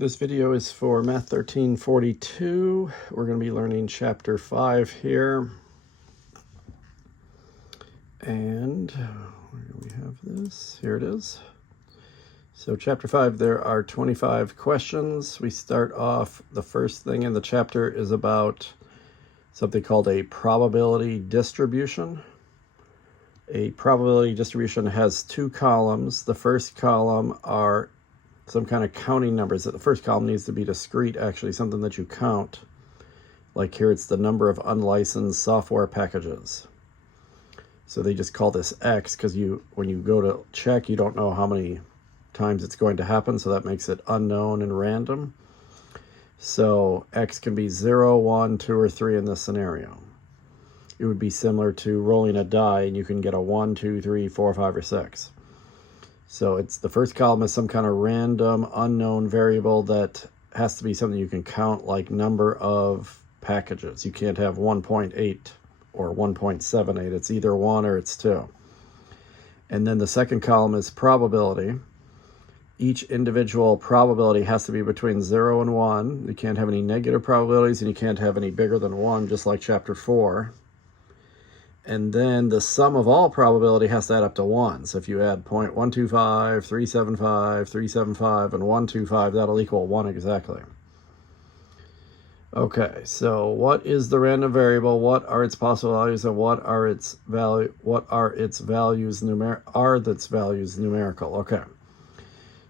This video is for Math 1342. We're going to be learning Chapter 5 here. And where do we have this? Here it is. So Chapter 5, there are 25 questions. We start off, the first thing in the chapter is about something called a probability distribution. A probability distribution has two columns. The first column are some kind of counting numbers. The first column needs to be discrete, actually, something that you count. Like here, it's the number of unlicensed software packages. So they just call this X because when you go to check, you don't know how many times it's going to happen, so that makes it unknown and random. So X can be 0, 1, 2, or 3 in this scenario. It would be similar to rolling a die, and you can get a 1, 2, 3, 4, 5, or 6. So it's the first column is some kind of random unknown variable that has to be something you can count, like number of packages. You can't have 1.8 or 1.78. It's either 1 or it's 2. And then the second column is probability. Each individual probability has to be between 0 and 1. You can't have any negative probabilities, and you can't have any bigger than 1, just like Chapter 4. And then the sum of all probability has to add up to 1. So if you add 0.125, 375, 375, and 125, that'll equal 1 exactly. Okay, so what is the random variable? What are its possible values, and what are its values numerical? Okay.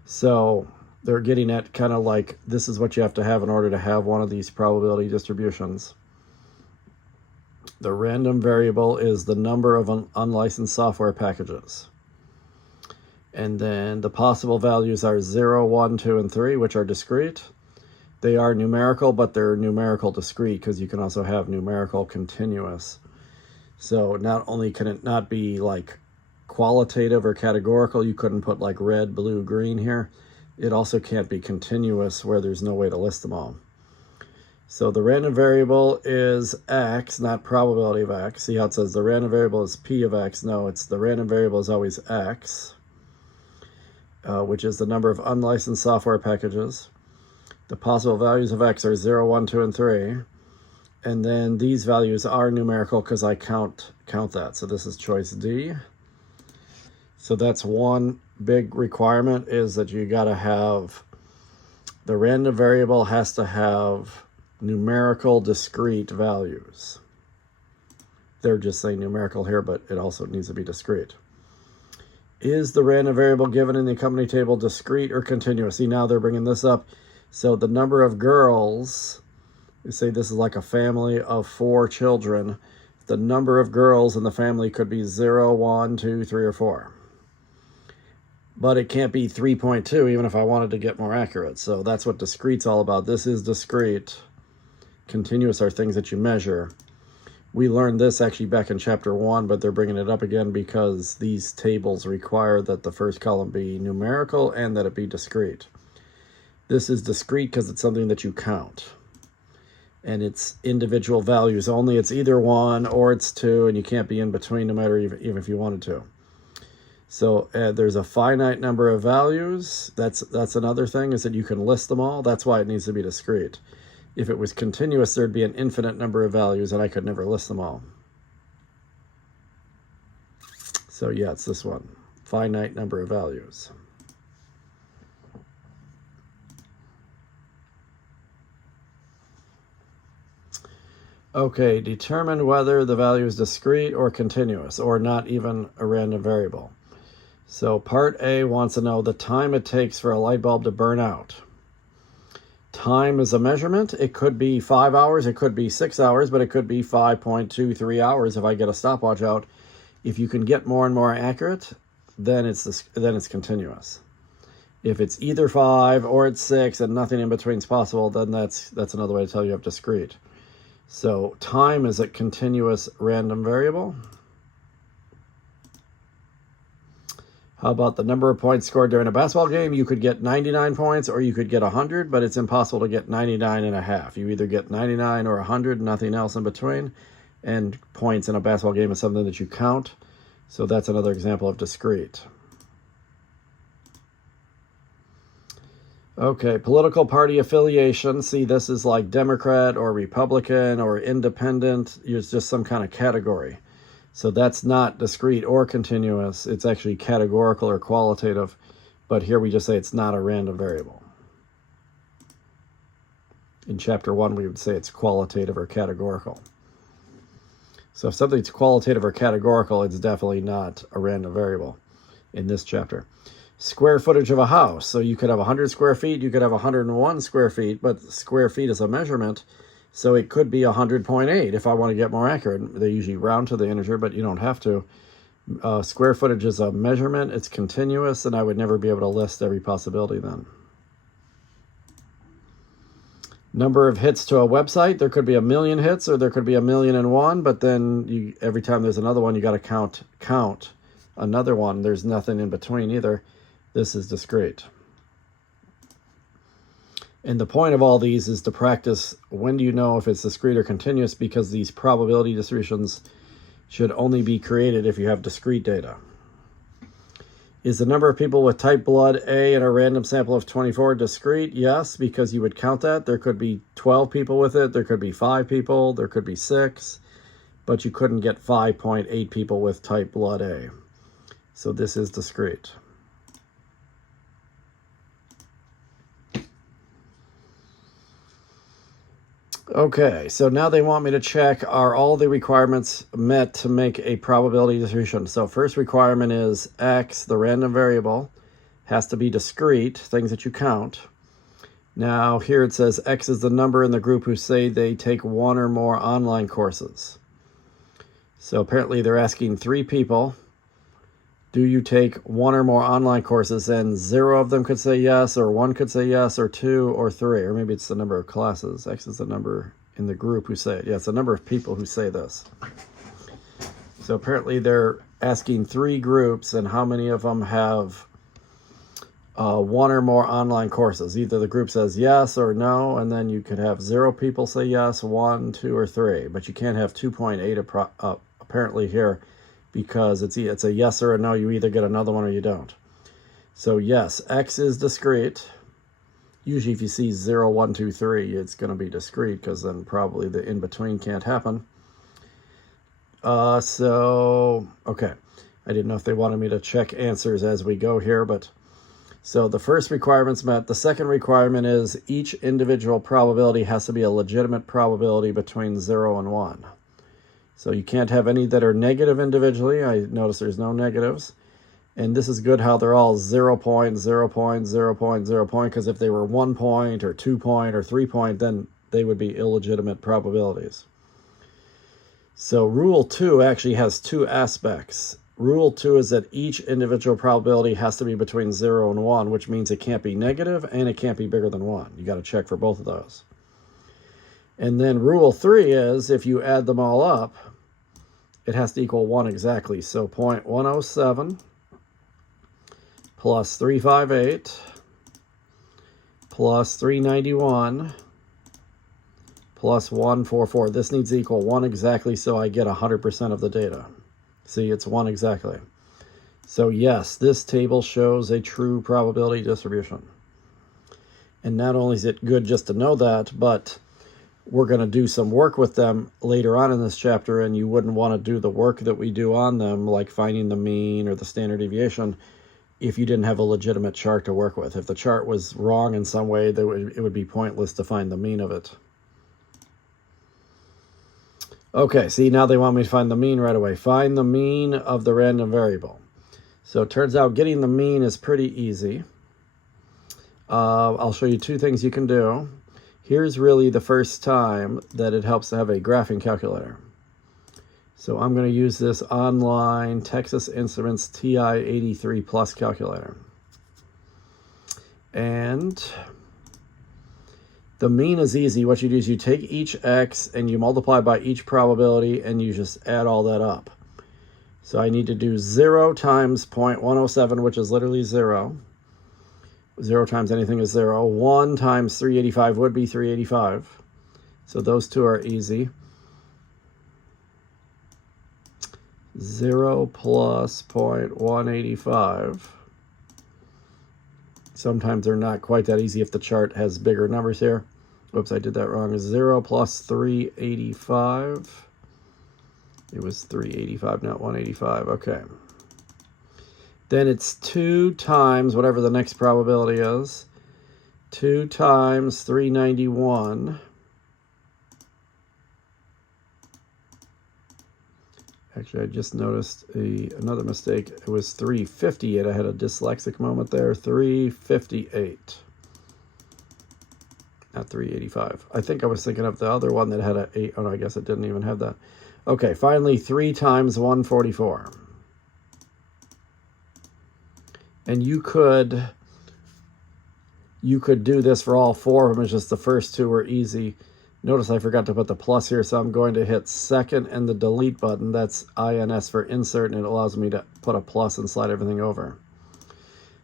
So they're getting at kind of like, this is what you have to have in order to have one of these probability distributions. The random variable is the number of unlicensed software packages. And then the possible values are 0, 1, 2, and 3, which are discrete. They are numerical, but they're numerical discrete because you can also have numerical continuous. So not only can it not be like qualitative or categorical, you couldn't put like red, blue, green here. It also can't be continuous where there's no way to list them all. So the random variable is X, not probability of X. See how it says the random variable is P of X? No, it's the random variable is always X, which is the number of unlicensed software packages. The possible values of X are 0, 1, 2, and 3. And then these values are numerical because I count that. So this is choice D. So that's one big requirement, is that you got to have, the random variable has to have numerical discrete values. They're just saying numerical here, but it also needs to be discrete. Is the random variable given in the accompanying table discrete or continuous? See, now they're bringing this up. So the number of girls, you say this is like a family of 4 children. The number of girls in the family could be 0, 1, 2, 3, or 4. But it can't be 3.2, even if I wanted to get more accurate. So that's what discrete's all about. This is discrete. Continuous are things that you measure. We learned this actually back in Chapter 1, but they're bringing it up again because these tables require that the first column be numerical and that it be discrete. This is discrete because it's something that you count. And it's individual values only. It's either 1 or it's 2, and you can't be in between no matter even if you wanted to. So there's a finite number of values. That's another thing, is that you can list them all. That's why it needs to be discrete. If it was continuous, there'd be an infinite number of values, and I could never list them all. So yeah, it's this one. Finite number of values. Okay, determine whether the value is discrete or continuous, or not even a random variable. So part A wants to know the time it takes for a light bulb to burn out. Time is a measurement. It could be 5 hours, it could be 6 hours, but it could be 5.23 hours if I get a stopwatch out. If you can get more and more accurate, then it's continuous. If it's either 5 or it's 6 and nothing in between is possible, then that's another way to tell you have discrete. So time is a continuous random variable. How about the number of points scored during a basketball game? You could get 99 points or you could get 100, but it's impossible to get 99.5. You either get 99 or 100, nothing else in between. And points in a basketball game is something that you count. So that's another example of discrete. Okay, political party affiliation. See, this is like Democrat or Republican or independent. It's just some kind of category. So that's not discrete or continuous. It's actually categorical or qualitative. But here we just say it's not a random variable. In chapter 1, we would say it's qualitative or categorical. So if something's qualitative or categorical, it's definitely not a random variable in this chapter. Square footage of a house. So you could have 100 square feet, you could have 101 square feet, but square feet is a measurement. So it could be 100.8 if I want to get more accurate. They usually round to the integer, but you don't have to. Square footage is a measurement. It's continuous, and I would never be able to list every possibility then. Number of hits to a website. There could be 1,000,000 hits, or there could be 1,000,001, but then every time there's another one, you got to count another one. There's nothing in between either. This is discrete. And the point of all these is to practice when do you know if it's discrete or continuous, because these probability distributions should only be created if you have discrete data. Is the number of people with type blood A in a random sample of 24 discrete? Yes, because you would count that. There could be 12 people with it. There could be 5 people. There could be 6. But you couldn't get 5.8 people with type blood A. So this is discrete. Okay, so now they want me to check, are all the requirements met to make a probability distribution? So first requirement is X, the random variable, has to be discrete, things that you count. Now here it says X is the number in the group who say they take 1 or more online courses. So apparently they're asking 3 people, do you take 1 or more online courses? And 0 of them could say yes, or 1 could say yes, or 2, or 3, or maybe it's the number of classes. X is the number in the group who say it. Yeah, it's the number of people who say this. So apparently they're asking 3 groups, and how many of them have 1 or more online courses? Either the group says yes or no, and then you could have 0 people say yes, 1, 2, or 3. But you can't have 2.8 apparently here, because it's a yes or a no. You either get another one or you don't. So yes, X is discrete. Usually if you see 0, 1, 2, 3, it's going to be discrete, because then probably the in-between can't happen. Okay. I didn't know if they wanted me to check answers as we go here, but so the first requirement's met. The second requirement is each individual probability has to be a legitimate probability between 0 and 1. So you can't have any that are negative individually. I notice there's no negatives. And this is good how they're all 0 point, 0 point, 0 point, 0 point, because if they were 1 point or 2 point or 3 point, then they would be illegitimate probabilities. So rule 2 actually has 2 aspects. Rule 2 is that each individual probability has to be between 0 and 1, which means it can't be negative and it can't be bigger than 1. You got to check for both of those. And then rule 3 is if you add them all up, it has to equal 1 exactly. So 0.107 plus 358 plus 391 plus 144. This needs to equal 1 exactly, so I get 100% of the data. See, it's 1 exactly. So yes, this table shows a true probability distribution. And not only is it good just to know that, but we're going to do some work with them later on in this chapter, and you wouldn't want to do the work that we do on them, like finding the mean or the standard deviation, if you didn't have a legitimate chart to work with. If the chart was wrong in some way, it would be pointless to find the mean of it. Okay, see, now they want me to find the mean right away. Find the mean of the random variable. So it turns out getting the mean is pretty easy. I'll show you 2 things you can do. Here's really the first time that it helps to have a graphing calculator. So I'm going to use this online Texas Instruments TI-83 Plus calculator. And the mean is easy. What you do is you take each X and you multiply by each probability and you just add all that up. So I need to do 0 times 0.107, which is literally 0. 0 times anything is 0. 1 times 385 would be 385. So those 2 are easy. 0 plus 0.185. Sometimes they're not quite that easy if the chart has bigger numbers here. Whoops, I did that wrong. 0 plus 385. It was 385, not 185. Okay. Then it's 2 times whatever the next probability is. 2 times 391. Actually, I just noticed another mistake. It was 358. I had a dyslexic moment there. 358. Not 385. I think I was thinking of the other one that had a 8. Oh, no, I guess it didn't even have that. Okay, finally, 3 times 144. And you could do this for all 4 of them. It's just the first 2 were easy. Notice I forgot to put the plus here, so I'm going to hit second and the delete button. That's INS for insert, and it allows me to put a plus and slide everything over.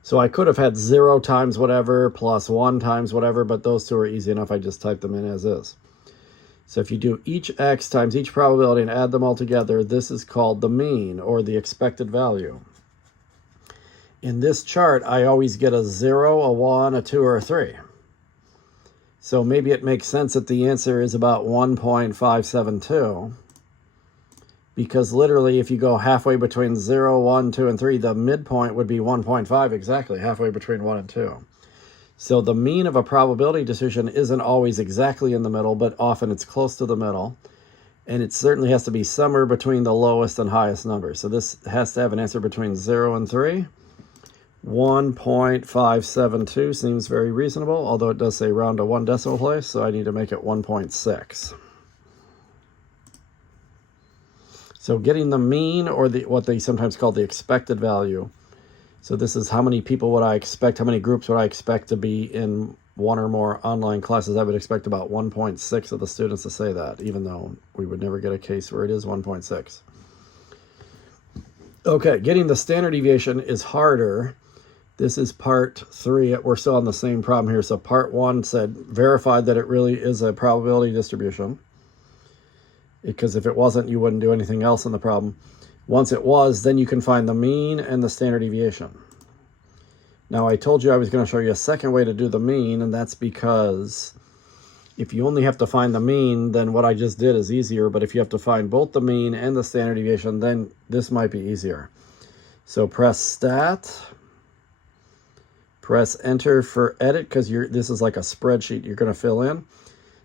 So I could have had 0 times whatever plus 1 times whatever, but those 2 are easy enough. I just type them in as is. So if you do each x times each probability and add them all together, this is called the mean, or the expected value. In this chart, I always get a 0, a 1, a 2, or a 3. So maybe it makes sense that the answer is about 1.572. Because literally, if you go halfway between 0, 1, 2, and 3, the midpoint would be 1.5 exactly, halfway between 1 and 2. So the mean of a probability distribution isn't always exactly in the middle, but often it's close to the middle. And it certainly has to be somewhere between the lowest and highest numbers. So this has to have an answer between 0 and 3. 1.572 seems very reasonable, although it does say round to 1 decimal place, so I need to make it 1.6. So getting the mean, or what they sometimes call the expected value. So this is how many people would I expect, how many groups would I expect to be in 1 or more online classes. I would expect about 1.6 of the students to say that, even though we would never get a case where it is 1.6. Okay, getting the standard deviation is harder. This is part 3. We're still on the same problem here. So part 1 said, verified that it really is a probability distribution. Because if it wasn't, you wouldn't do anything else in the problem. Once it was, then you can find the mean and the standard deviation. Now, I told you I was going to show you a second way to do the mean, and that's because if you only have to find the mean, then what I just did is easier. But if you have to find both the mean and the standard deviation, then this might be easier. So press Stat. Press Enter for Edit, because this is like a spreadsheet you're going to fill in.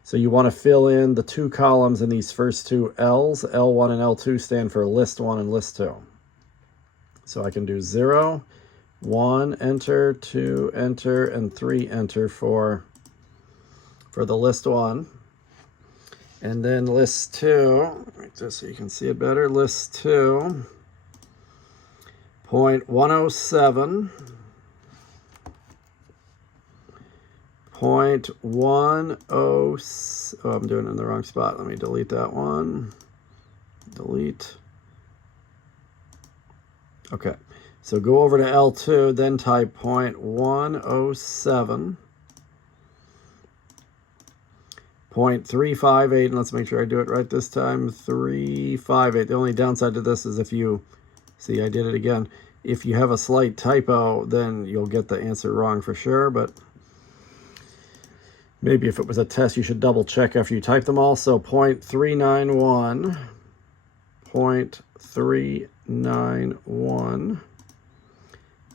So you want to fill in the 2 columns in these first 2 L's. L1 and L2 stand for List 1 and List 2. So I can do 0, 1, Enter, 2, Enter, and 3, Enter for the List 1. And then List 2, just so you can see it better, List 2, 0.107. 0.10, oh, I'm doing it in the wrong spot. Let me delete that one. Delete. Okay, so go over to L2, then type 0.107, 0.358, and let's make sure I do it right this time, 358. The only downside to this is if you, see I did it again, if you have a slight typo, then you'll get the answer wrong for sure, but maybe if it was a test, you should double check after you type them all. So 0.391, 0.391,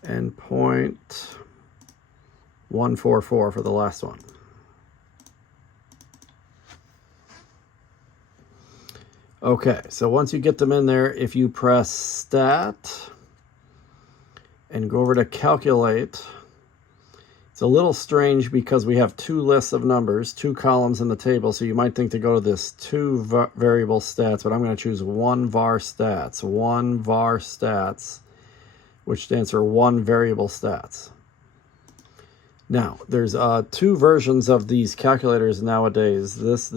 and 0.144 for the last one. Okay, so once you get them in there, if you press Stat and go over to Calculate, it's a little strange because we have 2 lists of numbers, 2 columns in the table, so you might think to go to this 2 variable stats, but I'm going to choose 1 var stats, 1 var stats, which stands for 1 variable stats. Now, there's 2 versions of these calculators nowadays. This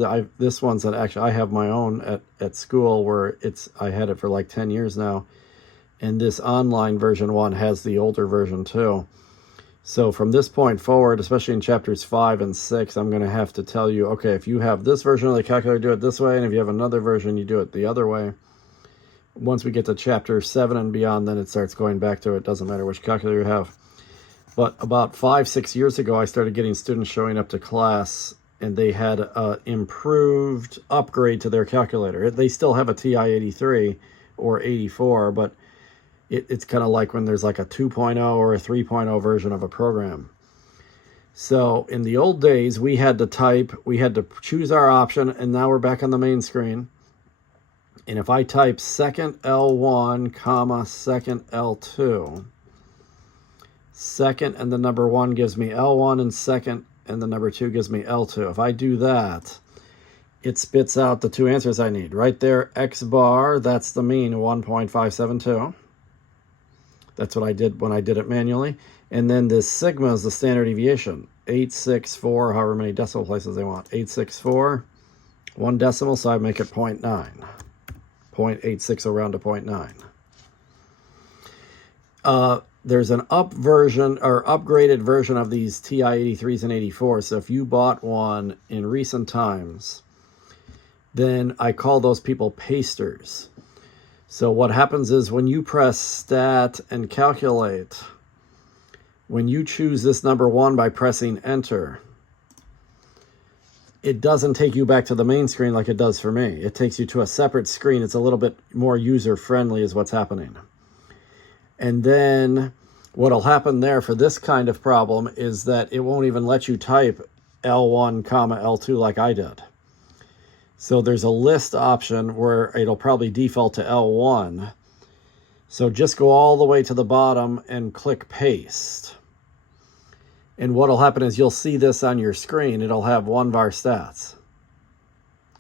one's that actually I have my own at school where I had it for like 10 years now, and this online version 1 has the older version too. So from this point forward, especially in chapters 5 and 6, I'm going to have to tell you, okay, if you have this version of the calculator, do it this way, and if you have another version, you do it the other way. Once we get to chapter 7 and beyond, then it starts going back to it. Doesn't matter which calculator you have. But about 5-6 years ago, I started getting students showing up to class, and they had an improved upgrade to their calculator. They still have a TI-83 or 84, but it's kind of like when there's like a 2.0 or a 3.0 version of a program. So in the old days, we had to choose our option, and now we're back on the main screen. And if I type second L1, comma, second L2, second and the number 1 gives me L1, and second and the number 2 gives me L2. If I do that, it spits out the two answers I need. Right there, X bar, that's the mean, 1.572. That's what I did when I did it manually. And then this sigma is the standard deviation, 864, however many decimal places they want. 864, 1 decimal, so I make it 0.9. 0.86 around to 0.9. There's an upgraded version of these TI-83s and 84s. So if you bought one in recent times, then I call those people pasters. So what happens is when you press stat and calculate, when you choose this number 1 by pressing enter, it doesn't take you back to the main screen like it does for me. It takes you to a separate screen. It's a little bit more user-friendly is what's happening. And then what'll happen there for this kind of problem is that it won't even let you type L1, comma, L2 like I did. So there's a list option where it'll probably default to L1. So just go all the way to the bottom and click paste. And what'll happen is you'll see this on your screen. It'll have 1 var stats.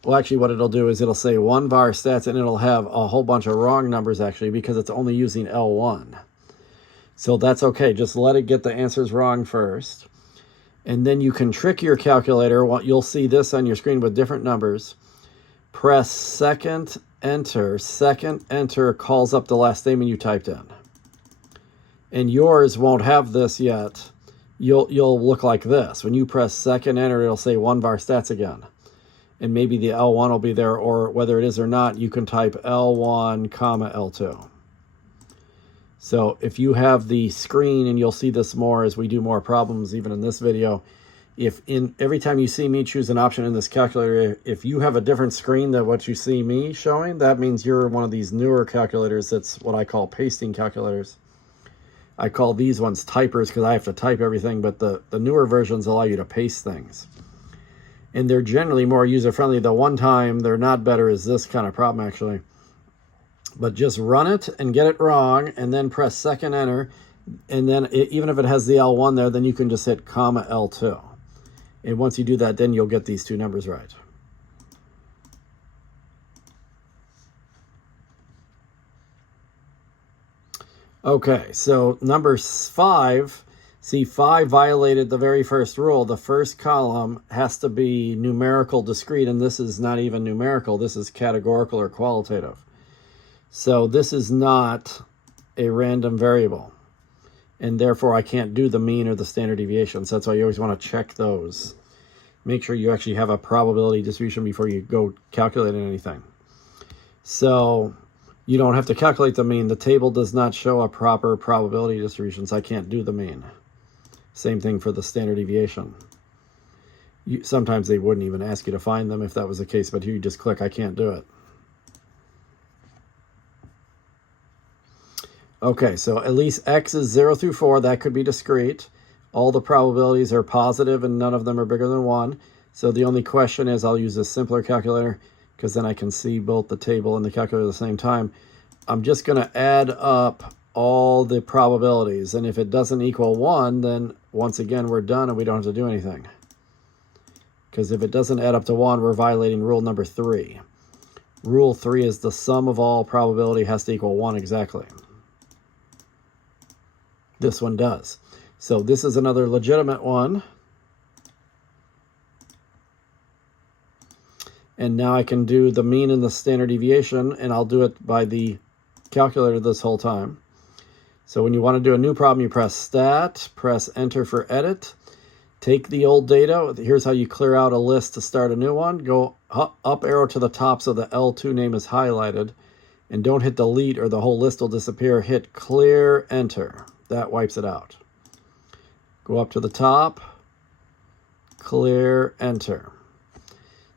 Well, actually what it'll do is it'll say 1 var stats, and it'll have a whole bunch of wrong numbers actually because it's only using L1. So that's okay. Just let it get the answers wrong first. And then you can trick your calculator. You'll see this on your screen with different numbers. Press second enter. Second enter calls up the last statement you typed in. And yours won't have this yet. You'll look like this. When you press second enter, it'll say 1 var stats again. And maybe the L1 will be there, or whether it is or not, you can type L1, comma, L2. So if you have the screen, and you'll see this more as we do more problems, even in this video, every time you see me choose an option in this calculator, if you have a different screen than what you see me showing, that means you're one of these newer calculators. That's what I call pasting calculators. I call these ones typers because I have to type everything, but the newer versions allow you to paste things. And they're generally more user-friendly. The one time they're not better is this kind of problem, actually. But just run it and get it wrong, and then press second enter. And then even if it has the L1 there, then you can just hit comma L2. And once you do that, then you'll get these two numbers right. Okay, so number 5, see 5 violated the very first rule. The first column has to be numerical discrete, and this is not even numerical. This is categorical or qualitative. So this is not a random variable, and therefore I can't do the mean or the standard deviation. So that's why you always want to check those. Make sure you actually have a probability distribution before you go calculating anything. So you don't have to calculate the mean. The table does not show a proper probability distribution, so I can't do the mean. Same thing for the standard deviation. Sometimes they wouldn't even ask you to find them if that was the case, but here you just click, I can't do it. Okay, so at least x is 0 through 4. That could be discrete. All the probabilities are positive, and none of them are bigger than 1. So the only question is, I'll use a simpler calculator, because then I can see both the table and the calculator at the same time. I'm just going to add up all the probabilities, and if it doesn't equal 1, then once again we're done and we don't have to do anything. Because if it doesn't add up to 1, we're violating rule number 3. Rule 3 is the sum of all probability has to equal 1 exactly. This one does. So this is another legitimate one. And now I can do the mean and the standard deviation, and I'll do it by the calculator this whole time. So when you want to do a new problem, you press stat, press enter for edit, take the old data. Here's how you clear out a list to start a new one. Go up arrow to the top so the L2 name is highlighted, and don't hit delete or the whole list will disappear. Hit clear enter. That wipes it out. Go up to the top, clear, enter.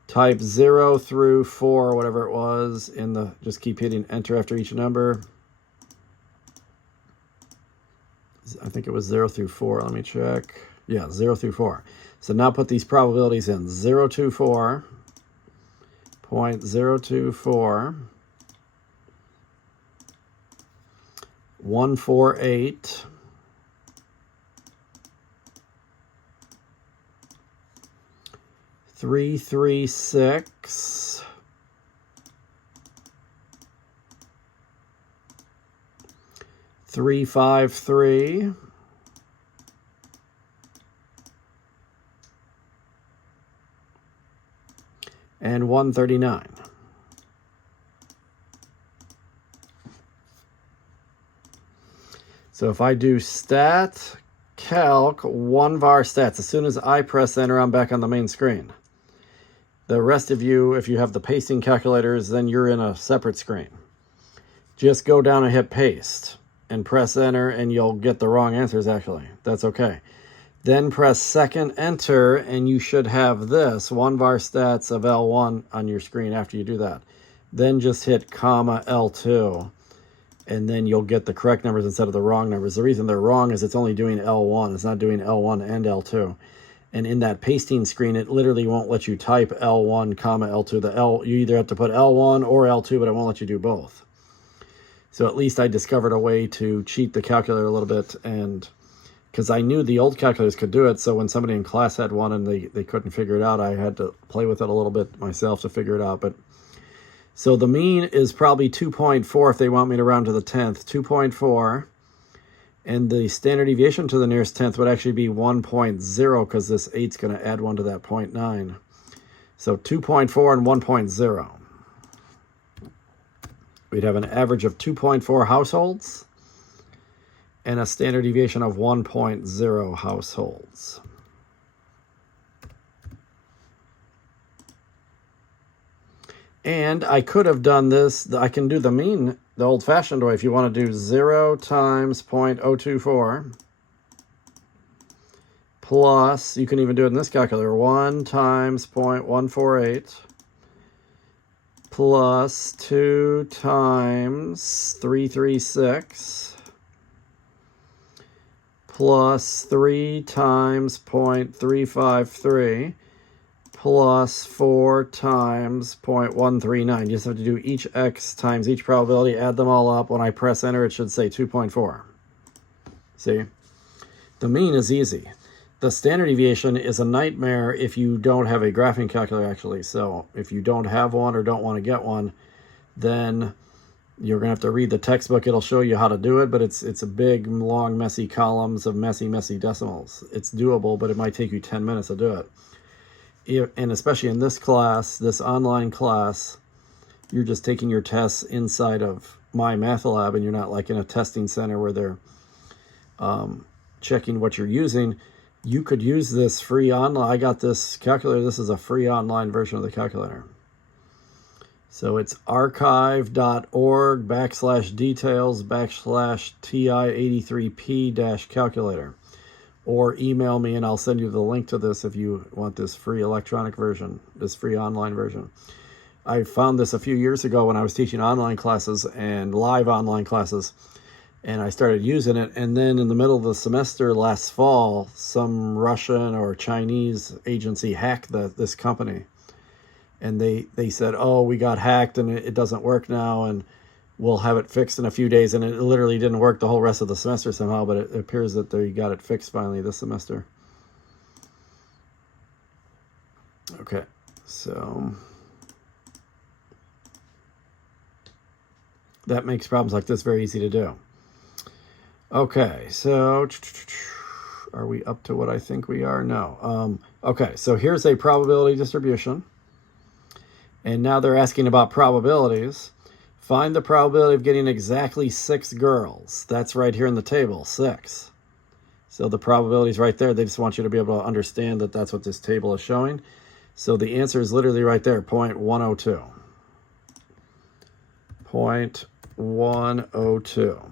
Type 0 through 4, whatever it was, in the, just keep hitting enter after each number. I think it was 0 through 4. Let me check. Yeah, 0 through 4. So now put these probabilities in. 024, 0.024, 148, 336, 353, and 139. So if I do stat calc 1var stats, as soon as I press enter, I'm back on the main screen. The rest of you, if you have the pasting calculators, then you're in a separate screen. Just go down and hit paste and press enter, and you'll get the wrong answers actually. That's okay. Then press second enter, and you should have this 1var stats of L1 on your screen after you do that. Then just hit comma L2, and then you'll get the correct numbers instead of the wrong numbers. The reason they're wrong is it's only doing L1. It's not doing L1 and L2. And in that pasting screen, it literally won't let you type L1, comma L2. The L, you either have to put L1 or L2, but it won't let you do both. So at least I discovered a way to cheat the calculator a little bit, and because I knew the old calculators could do it, so when somebody in class had one and they couldn't figure it out, I had to play with it a little bit myself to figure it out. But so the mean is probably 2.4 if they want me to round to the 10th, 2.4. And the standard deviation to the nearest 10th would actually be 1.0, because this 8's going to add 1 to that 0.9. So 2.4 and 1.0. We'd have an average of 2.4 households and a standard deviation of 1.0 households. And I could have done this, I can do the mean the old-fashioned way if you want to do 0 times 0.024 plus, you can even do it in this calculator, 1 times 0.148 plus 2 times 336 plus 3 times 0.353 plus 4 times 0.139. You just have to do each x times each probability, add them all up. When I press enter, it should say 2.4. See? The mean is easy. The standard deviation is a nightmare if you don't have a graphing calculator, actually. So if you don't have one or don't want to get one, then you're going to have to read the textbook. It'll show you how to do it, but it's a big, long, messy columns of messy decimals. It's doable, but it might take you 10 minutes to do it. And especially in this class, this online class, you're just taking your tests inside of MyMathLab, and you're not like in a testing center where they're checking what you're using. You could use this free online. I got this calculator. This is a free online version of the calculator. So it's archive.org/details/TI83P-calculator. Or email me and I'll send you the link to this if you want this free electronic version, this free online version. I found this a few years ago when I was teaching online classes and live online classes, and I started using it. And then in the middle of the semester last fall, some Russian or Chinese agency hacked this company. And they said, oh, we got hacked and it doesn't work now, and we'll have it fixed in a few days. And it literally didn't work the whole rest of the semester somehow, but it appears that they got it fixed finally this semester. Okay, so that makes problems like this very easy to do. Okay, so are we up to what I think we are? No. Okay, so here's a probability distribution. And now they're asking about probabilities. Find the probability of getting exactly 6 girls. That's right here in the table, 6. So the probability is right there. They just want you to be able to understand that that's what this table is showing. So the answer is literally right there, 0.102. 0.102.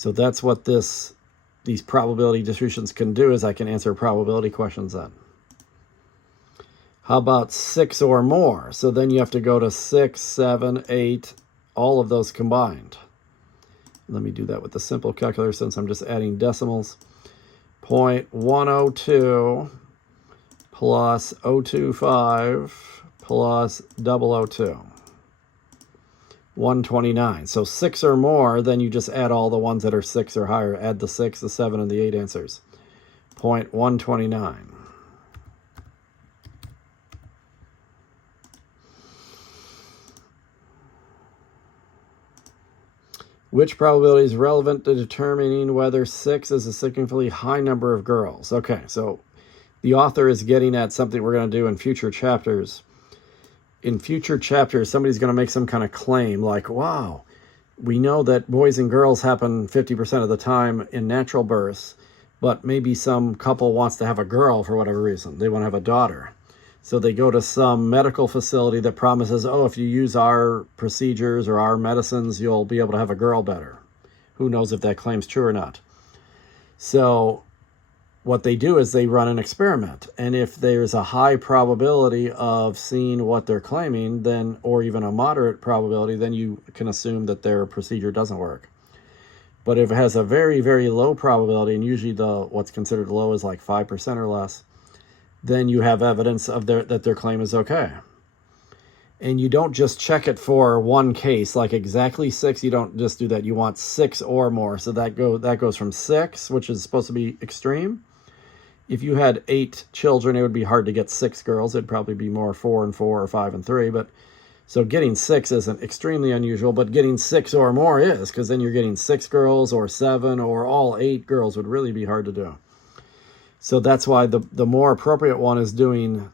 So that's what this these probability distributions can do is I can answer probability questions then. How about 6 or more? So then you have to go to 6, 7, 8, all of those combined. Let me do that with the simple calculator since I'm just adding decimals. 0.102 plus 025 plus 002. 129. So 6 or more, then you just add all the ones that are 6 or higher. Add the 6, the 7, and the 8 answers. 0.129. Which probability is relevant to determining whether 6 is a significantly high number of girls? Okay, so the author is getting at something we're going to do in future chapters. In future chapters, somebody's going to make some kind of claim like, wow, we know that boys and girls happen 50% of the time in natural births, but maybe some couple wants to have a girl for whatever reason. They want to have a daughter. So they go to some medical facility that promises, oh, if you use our procedures or our medicines, you'll be able to have a girl better. Who knows if that claim's true or not. So what they do is they run an experiment. And if there's a high probability of seeing what they're claiming, then, or even a moderate probability, then you can assume that their procedure doesn't work. But if it has a very, very low probability, and usually what's considered low is like 5% or less, then you have evidence of that their claim is okay. And you don't just check it for one case, like exactly 6. You don't just do that. You want 6 or more. So that goes from 6, which is supposed to be extreme. If you had 8 children, it would be hard to get 6 girls. It'd probably be more 4 and 4 or 5 and 3. But so getting 6 isn't extremely unusual, but getting 6 or more is, because then you're getting 6 girls or 7 or all 8 girls would really be hard to do. So that's why the more appropriate one is doing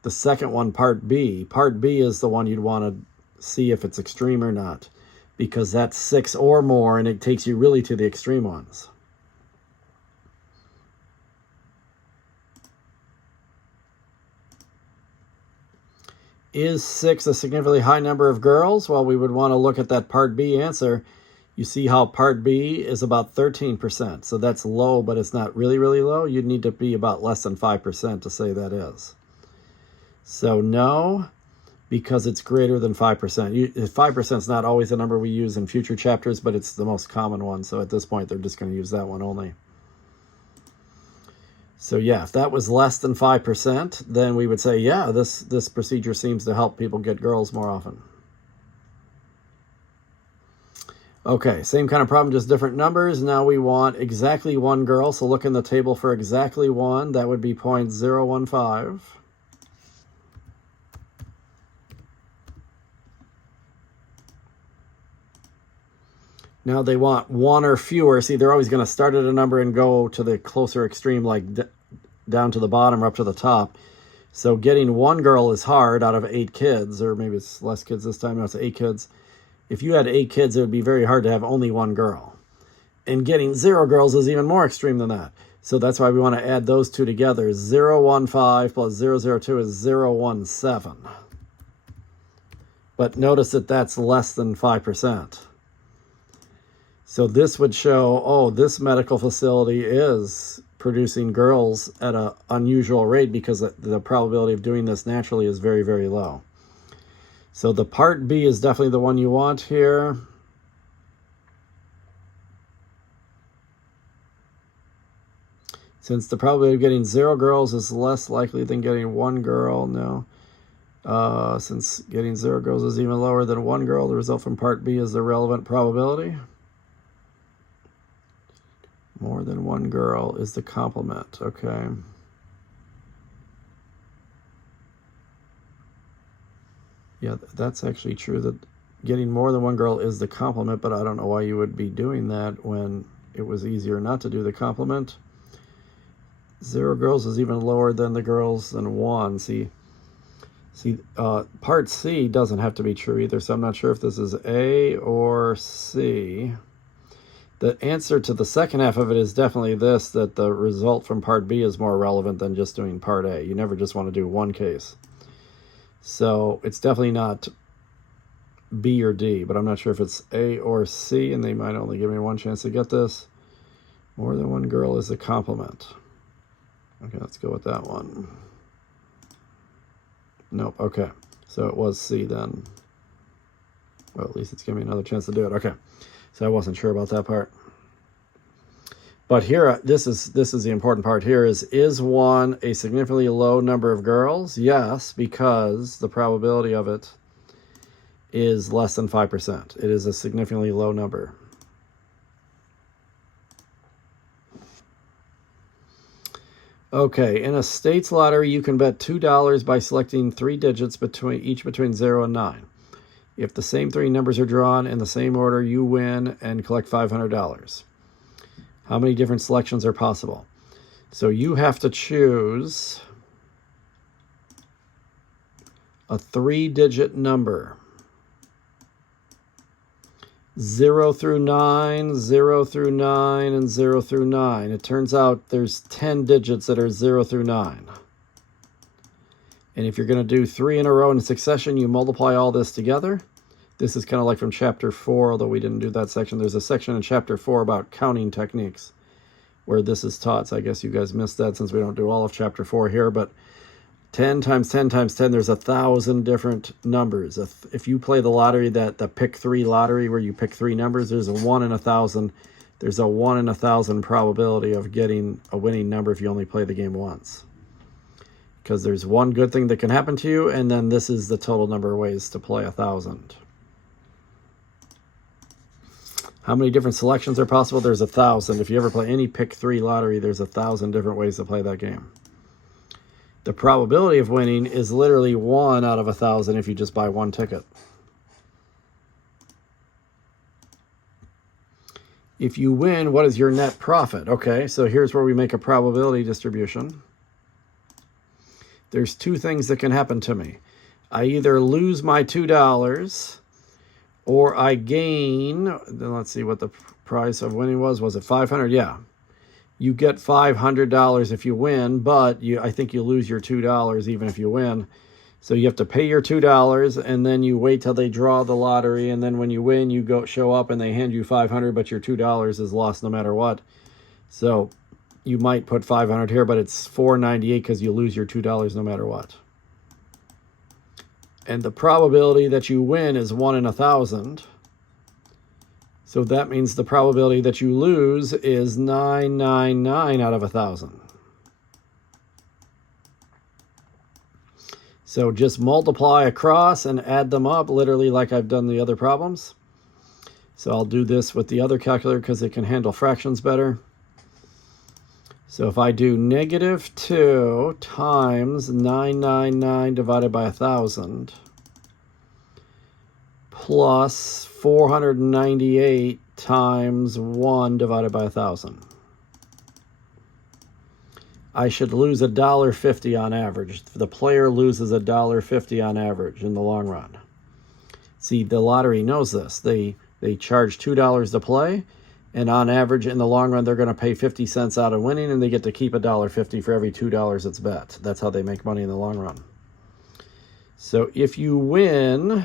the second one, part B. Part B is the one you'd want to see if it's extreme or not, because that's 6 or more, and it takes you really to the extreme ones. Is 6 a significantly high number of girls? Well, we would want to look at that part B answer. You see how part B is about 13%. So that's low, but it's not really, really low. You'd need to be about less than 5% to say that is. So no, because it's greater than 5%. 5% is not always the number we use in future chapters, but it's the most common one. So at this point, they're just going to use that one only. So yeah, if that was less than 5%, then we would say, yeah, this procedure seems to help people get girls more often. Okay, same kind of problem, just different numbers. Now we want exactly 1 girl, so look in the table for exactly 1. That would be 0.015. Now they want 1 or fewer. See, they're always going to start at a number and go to the closer extreme, like down to the bottom or up to the top. So getting 1 girl is hard out of 8 kids, or maybe it's less kids this time. No, it's 8 kids. If you had 8 kids, it would be very hard to have only 1 girl. And getting 0 girls is even more extreme than that. So that's why we want to add those two together. 0.15 plus 0.02 is 0.17. But notice that that's less than 5%. So this would show, oh, this medical facility is producing girls at an unusual rate because the probability of doing this naturally is very, very low. So the part B is definitely the one you want here. Since the probability of getting 0 girls is less likely than getting 1 girl, no. Since getting 0 girls is even lower than 1 girl, the result from part B is the relevant probability. More than 1 girl is the complement, okay. Yeah, that's actually true, that getting more than 1 girl is the complement, but I don't know why you would be doing that when it was easier not to do the complement. 0 girls is even lower than the girls than 1. See, part C doesn't have to be true either, so I'm not sure if this is A or C. The answer to the second half of it is definitely this, that the result from part B is more relevant than just doing part A. You never just want to do one case. So it's definitely not B or D, but I'm not sure if it's A or C, and they might only give me one chance to get this. More than one girl is a compliment. Okay, let's go with that one. Nope, okay. So it was C then. Well, at least it's giving me another chance to do it. Okay, so I wasn't sure about that part. But here, this is the important part here is 1 a significantly low number of girls? Yes, because the probability of it is less than 5%. It is a significantly low number. Okay, in a state's lottery, you can bet $2 by selecting 3 digits between 0 and 9. If the same 3 numbers are drawn in the same order, you win and collect $500. How many different selections are possible? So you have to choose a 3-digit number. 0 through 9, 0 through 9, and 0 through 9. It turns out there's 10 digits that are 0 through 9. And if you're going to do 3 in a row in succession, you multiply all this together. This is kind of like from Chapter 4, although we didn't do that section. There's a section in Chapter 4 about counting techniques where this is taught. So I guess you guys missed that since we don't do all of Chapter 4 here. But 10 times 10 times 10, there's 1,000 different numbers. If you play the lottery, the pick 3 lottery where you pick 3 numbers, there's a 1 in 1,000. There's a 1 in 1,000 probability of getting a winning number if you only play the game once. Because there's one good thing that can happen to you, and then this is the total number of ways to play 1,000. How many different selections are possible? There's 1,000. If you ever play any pick 3 lottery, there's 1,000 different ways to play that game. The probability of winning is literally 1 out of 1,000 if you just buy 1 ticket. If you win, what is your net profit? Okay, so here's where we make a probability distribution. There's 2 things that can happen to me. I either lose my $2 or I gain, then let's see what the price of winning was. Was it $500? Yeah. You get $500 if you win, but I think you lose your $2 even if you win. So you have to pay your $2, and then you wait till they draw the lottery, and then when you win, you show up and they hand you $500, but your $2 is lost no matter what. So you might put $500 here, but it's $498 because you lose your $2 no matter what. And the probability that you win is 1 in 1,000. So that means the probability that you lose is 999 out of 1,000. So just multiply across and add them up, literally like I've done the other problems. So I'll do this with the other calculator because it can handle fractions better. So if I do -2 times 999 divided by 1,000 plus 498 times 1 divided by 1,000. I should lose $1.50 on average. The player loses $1.50 on average in the long run. See, the lottery knows this. They charge $2 to play, and on average, in the long run, they're going to pay 50 cents out of winning, and they get to keep $1.50 for every $2 that's bet. That's how they make money in the long run. So if you win...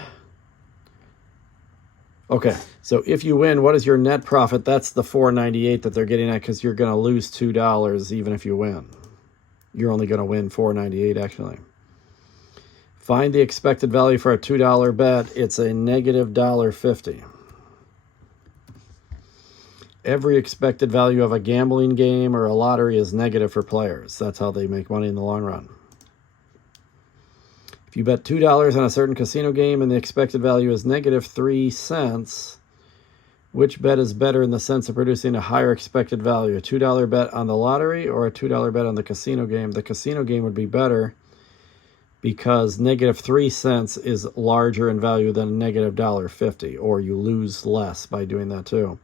Okay, so if you win, what is your net profit? That's the $498 that they're getting at because you're going to lose $2 even if you win. You're only going to win $498 actually. Find the expected value for a $2 bet. It's a -$1.50. Every expected value of a gambling game or a lottery is negative for players. That's how they make money in the long run. If you bet $2 on a certain casino game and the expected value is -3 cents, which bet is better in the sense of producing a higher expected value? A $2 bet on the lottery or a $2 bet on the casino game? The casino game would be better because -3 cents is larger in value than -$1.50, or you lose less by doing that too.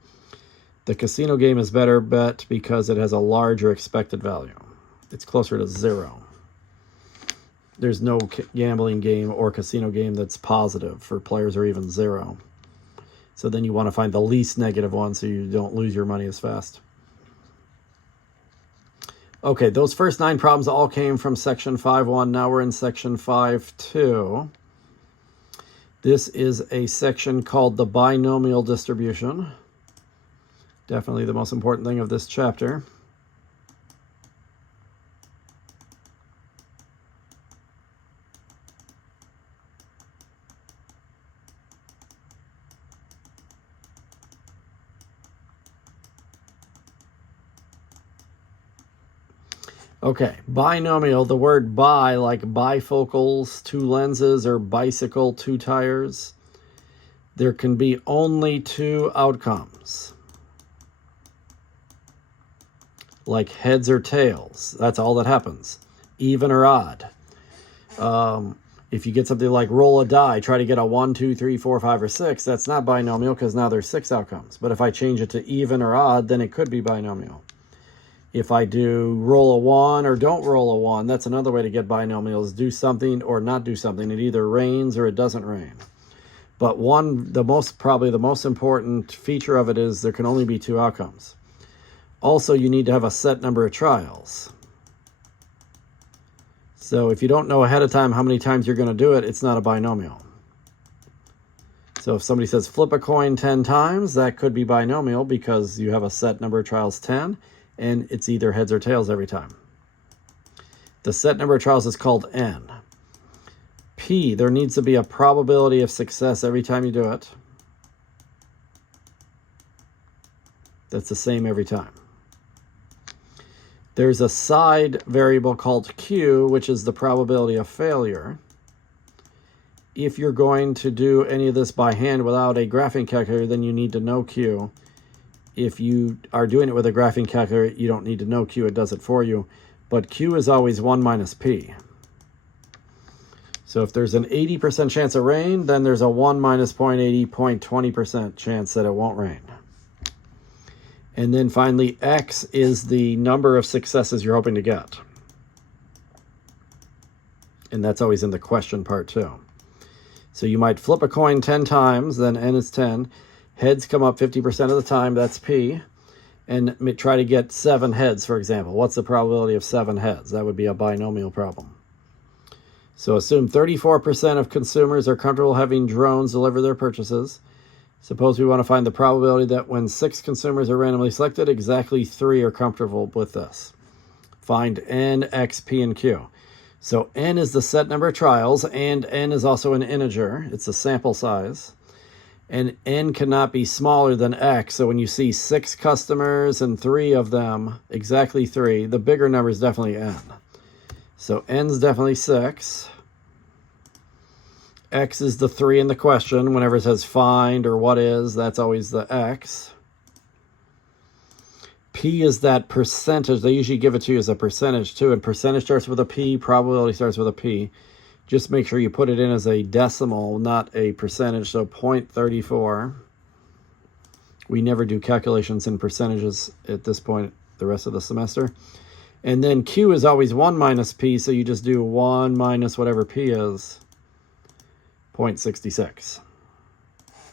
The casino game is better bet because it has a larger expected value. It's closer to 0. There's no gambling game or casino game that's positive for players or even 0. So then you want to find the least negative one so you don't lose your money as fast. Okay, those first 9 problems all came from section 5.1. Now we're in section 5.2. This is a section called the binomial distribution. Definitely the most important thing of this chapter. Okay, binomial, the word bi, like bifocals, two lenses, or bicycle, two tires. There can be only two outcomes. Like heads or tails, that's all that happens. Even or odd. If you get something like roll a die, try to get a 1, 2, 3, 4, 5, or 6, that's not binomial because now there's 6 outcomes. But if I change it to even or odd, then it could be binomial. If I do roll a 1 or don't roll a 1, that's another way to get binomials. Do something or not do something. It either rains or it doesn't rain. But probably the most important feature of it is there can only be 2 outcomes. Also, you need to have a set number of trials. So if you don't know ahead of time how many times you're going to do it, it's not a binomial. So if somebody says flip a coin 10 times, that could be binomial because you have a set number of trials 10. And it's either heads or tails every time. The set number of trials is called n. P, there needs to be a probability of success every time you do it. That's the same every time. There's a side variable called Q, which is the probability of failure. If you're going to do any of this by hand without a graphing calculator, then you need to know Q. If you are doing it with a graphing calculator, you don't need to know Q, it does it for you. But Q is always 1 minus P. So if there's an 80% chance of rain, then there's a 1 minus 0.80, 0.20% chance that it won't rain. And then finally, X is the number of successes you're hoping to get. And that's always in the question part too. So you might flip a coin 10 times, then N is 10. Heads come up 50% of the time, that's P. And try to get 7 heads, for example. What's the probability of 7 heads? That would be a binomial problem. So assume 34% of consumers are comfortable having drones deliver their purchases. Suppose we want to find the probability that when 6 consumers are randomly selected, exactly 3 are comfortable with this. Find N, X, P, and Q. So N is the set number of trials, and N is also an integer. It's a sample size. And N cannot be smaller than X. So when you see 6 customers and 3 of them, exactly 3, the bigger number is definitely N. So N's definitely 6. X is the 3 in the question. Whenever it says find or what is, that's always the X. P is that percentage. They usually give it to you as a percentage too. And percentage starts with a P, probability starts with a P. Just make sure you put it in as a decimal, not a percentage. So 0.34. We never do calculations in percentages at this point the rest of the semester. And then Q is always 1 minus P, so you just do 1 minus whatever P is, 0.66.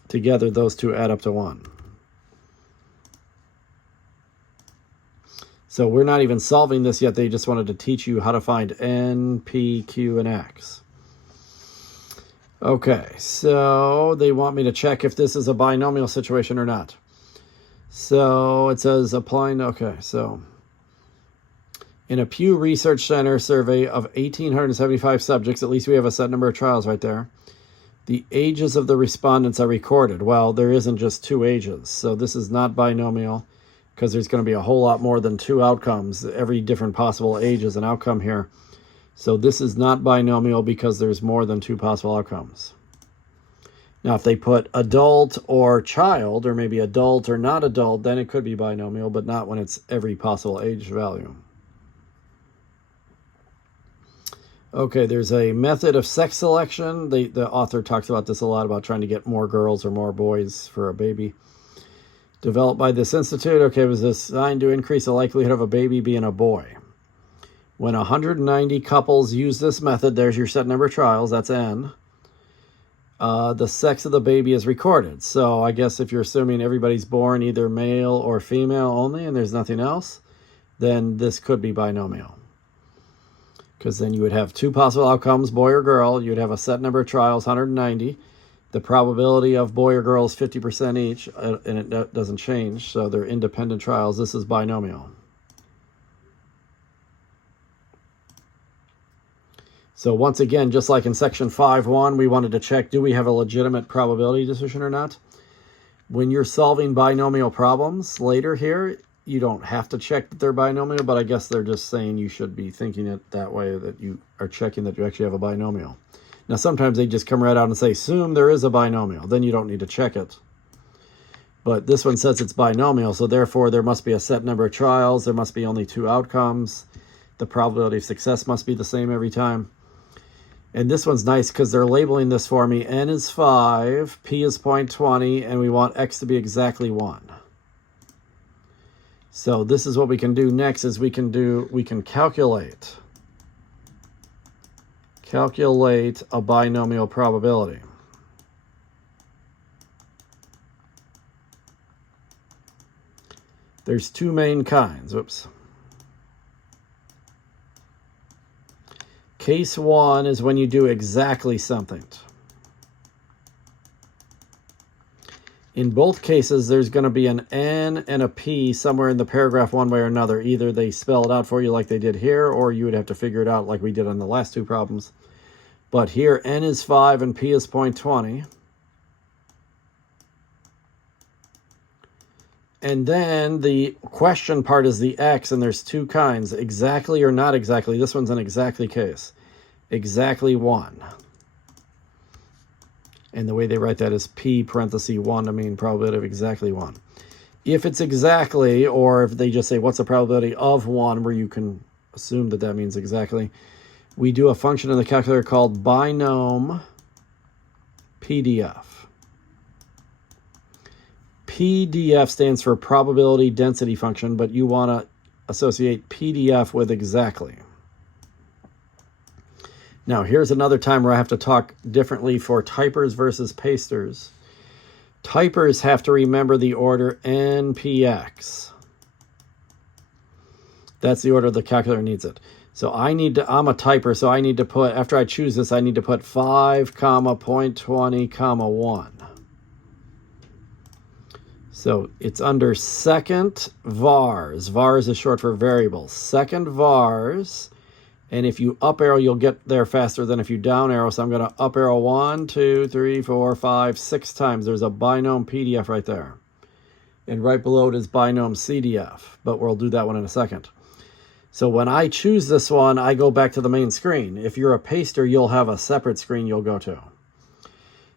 Together, those two add up to 1. So we're not even solving this yet. They just wanted to teach you how to find N, P, Q, and X. Okay, so they want me to check if this is a binomial situation or not. So it says applying, okay, so in a Pew Research Center survey of 1,875 subjects, at least we have a set number of trials right there, the ages of the respondents are recorded. Well, there isn't just 2 ages, so this is not binomial because there's going to be a whole lot more than 2 outcomes. Every different possible age is an outcome here. So this is not binomial because there's more than 2 possible outcomes. Now, if they put adult or child, or maybe adult or not adult, then it could be binomial, but not when it's every possible age value. Okay, there's a method of sex selection. The author talks about this a lot, about trying to get more girls or more boys for a baby. Developed by this institute, okay, it was designed to increase the likelihood of a baby being a boy. When 190 couples use this method, there's your set number of trials, that's N. The sex of the baby is recorded. So I guess if you're assuming everybody's born either male or female only and there's nothing else, then this could be binomial. Because then you would have 2 possible outcomes, boy or girl. You'd have a set number of trials, 190. The probability of boy or girl is 50% each, and it doesn't change, so they're independent trials. This is binomial. So once again, just like in section 5.1, we wanted to check, do we have a legitimate probability decision or not? When you're solving binomial problems later here, you don't have to check that they're binomial, but I guess they're just saying you should be thinking it that way, that you are checking that you actually have a binomial. Now, sometimes they just come right out and say, assume there is a binomial. Then you don't need to check it. But this one says it's binomial, so therefore there must be a set number of trials. There must be only 2 outcomes. The probability of success must be the same every time. And this one's nice because they're labeling this for me. N is 5, P is 0.20, and we want X to be exactly 1. So this is what we can do next is we can calculate a binomial probability. There's 2 main kinds. Whoops. Case 1 is when you do exactly something. In both cases, there's going to be an N and a P somewhere in the paragraph one way or another. Either they spell it out for you like they did here, or you would have to figure it out like we did on the last 2 problems. But here, N is 5 and P is 0.20. And then the question part is the X, and there's 2 kinds, exactly or not exactly. This one's an exactly case. Exactly 1. And the way they write that is P parenthesis 1 to mean probability of exactly 1. If it's exactly, or if they just say what's the probability of 1, where you can assume that that means exactly, we do a function in the calculator called binom PDF. PDF stands for probability density function, but you want to associate PDF with exactly. Now, here's another time where I have to talk differently for typers versus pasters. Typers have to remember the order NPX. That's the order the calculator needs it. So I'm a typer, so I need to put, after I choose this, I need to put 5, 0.20, 1. So it's under second vars. Vars is short for variables. Second vars. And if you up arrow, you'll get there faster than if you down arrow. So I'm going to up arrow 1, 2, 3, 4, 5, 6 times. There's a binom PDF right there. And right below it is binom CDF. But we'll do that one in a second. So when I choose this one, I go back to the main screen. If you're a paster, you'll have a separate screen you'll go to.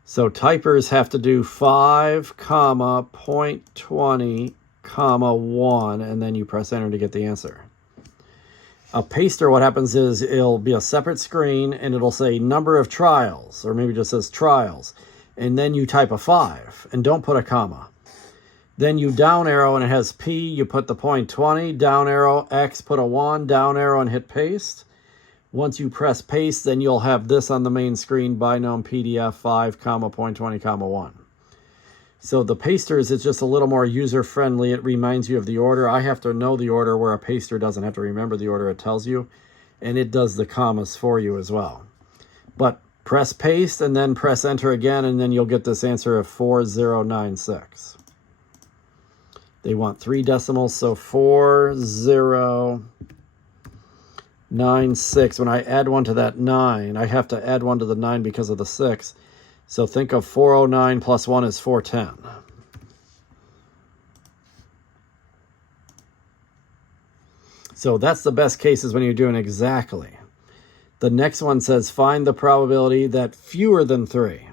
So typers have to do 5, 0.20, 1, and then you press enter to get the answer. A paster, what happens is it'll be a separate screen and it'll say number of trials, or maybe it just says trials. And then you type a 5 and don't put a comma. Then you down arrow and it has P, you put the 0.20, down arrow, X, put a 1, down arrow and hit paste. Once you press paste, then you'll have this on the main screen, binom PDF 5, 0.20, 1. So the pasters, it's just a little more user-friendly. It reminds you of the order. I have to know the order, where a paster doesn't have to remember the order. It tells you, and it does the commas for you as well. But press paste and then press enter again, and then you'll get this answer of 4096. They want 3 decimals, so 4096. When I add 1 to that 9, I have to add 1 to the 9 because of the 6. So think of 409 plus 1 is 410. So that's the best cases when you're doing exactly. The next one says find the probability that fewer than 3.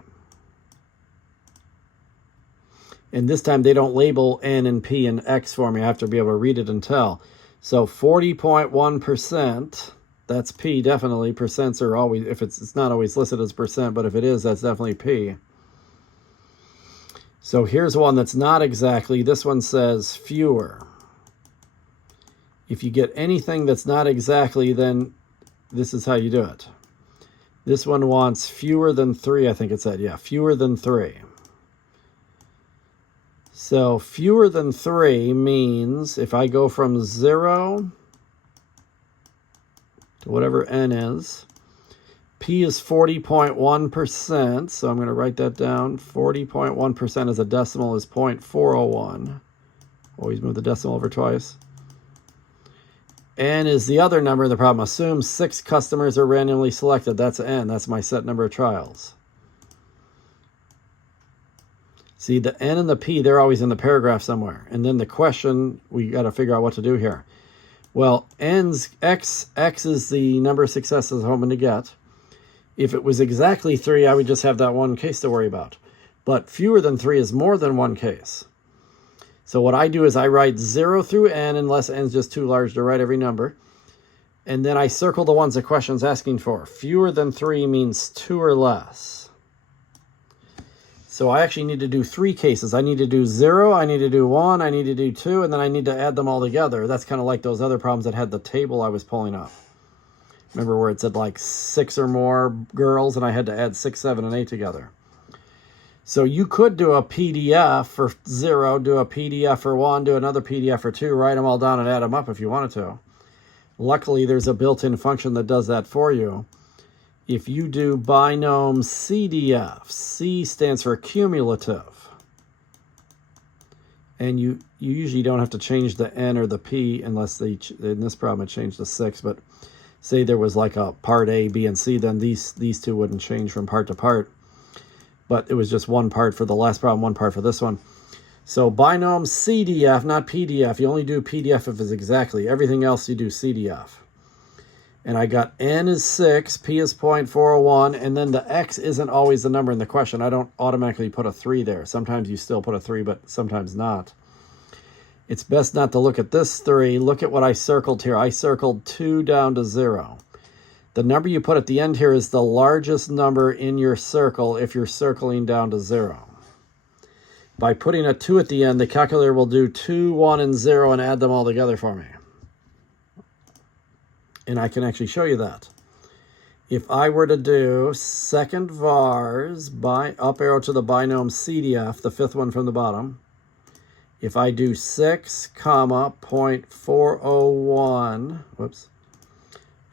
And this time they don't label N and P and X for me. I have to be able to read it and tell. So 40.1%. That's P, definitely. Percents are always, if it's not always listed as percent, but if it is, that's definitely P. So here's one that's not exactly. This one says fewer. If you get anything that's not exactly, then this is how you do it. This one wants fewer than 3, I think it said. Yeah, fewer than 3. So fewer than 3 means if I go from 0... to whatever N is, P is 40.1%, so I'm going to write that down. 40.1% as a decimal is 0.401. Always move the decimal over twice. N is the other number in the problem. Assume 6 customers are randomly selected. That's N. That's my set number of trials. See, the N and the P, they're always in the paragraph somewhere. And then the question, we got to figure out what to do here. Well, X is the number of successes I'm hoping to get. If it was exactly 3, I would just have that one case to worry about. But fewer than 3 is more than one case. So what I do is I write 0 through N, unless N's just too large to write every number. And then I circle the ones the question's asking for. Fewer than 3 means 2 or less. So I actually need to do 3 cases. I need to do 0, I need to do 1, I need to do 2, and then I need to add them all together. That's kind of like those other problems that had the table I was pulling up. Remember where it said like 6 or more girls, and I had to add 6, 7, and 8 together. So you could do a PDF for 0, do a PDF for 1, do another PDF for 2, write them all down and add them up if you wanted to. Luckily, there's a built-in function that does that for you. If you do binom CDF, C stands for cumulative. And you usually don't have to change the N or the P unless they, in this problem it changed to 6, but say there was like a part A, B, and C, then these two wouldn't change from part to part. But it was just one part for the last problem, one part for this one. So binom CDF, not PDF. You only do PDF if it's exactly. Everything else you do CDF. And I got N is 6, P is 0.401, and then the X isn't always the number in the question. I don't automatically put a 3 there. Sometimes you still put a 3, but sometimes not. It's best not to look at this 3. Look at what I circled here. I circled 2 down to 0. The number you put at the end here is the largest number in your circle if you're circling down to 0. By putting a 2 at the end, the calculator will do 2, 1, and 0 and add them all together for me. And I can actually show you that. If I were to do second vars, up arrow to the binom CDF, the 5th one from the bottom, if I do 6, comma, 0.401, whoops,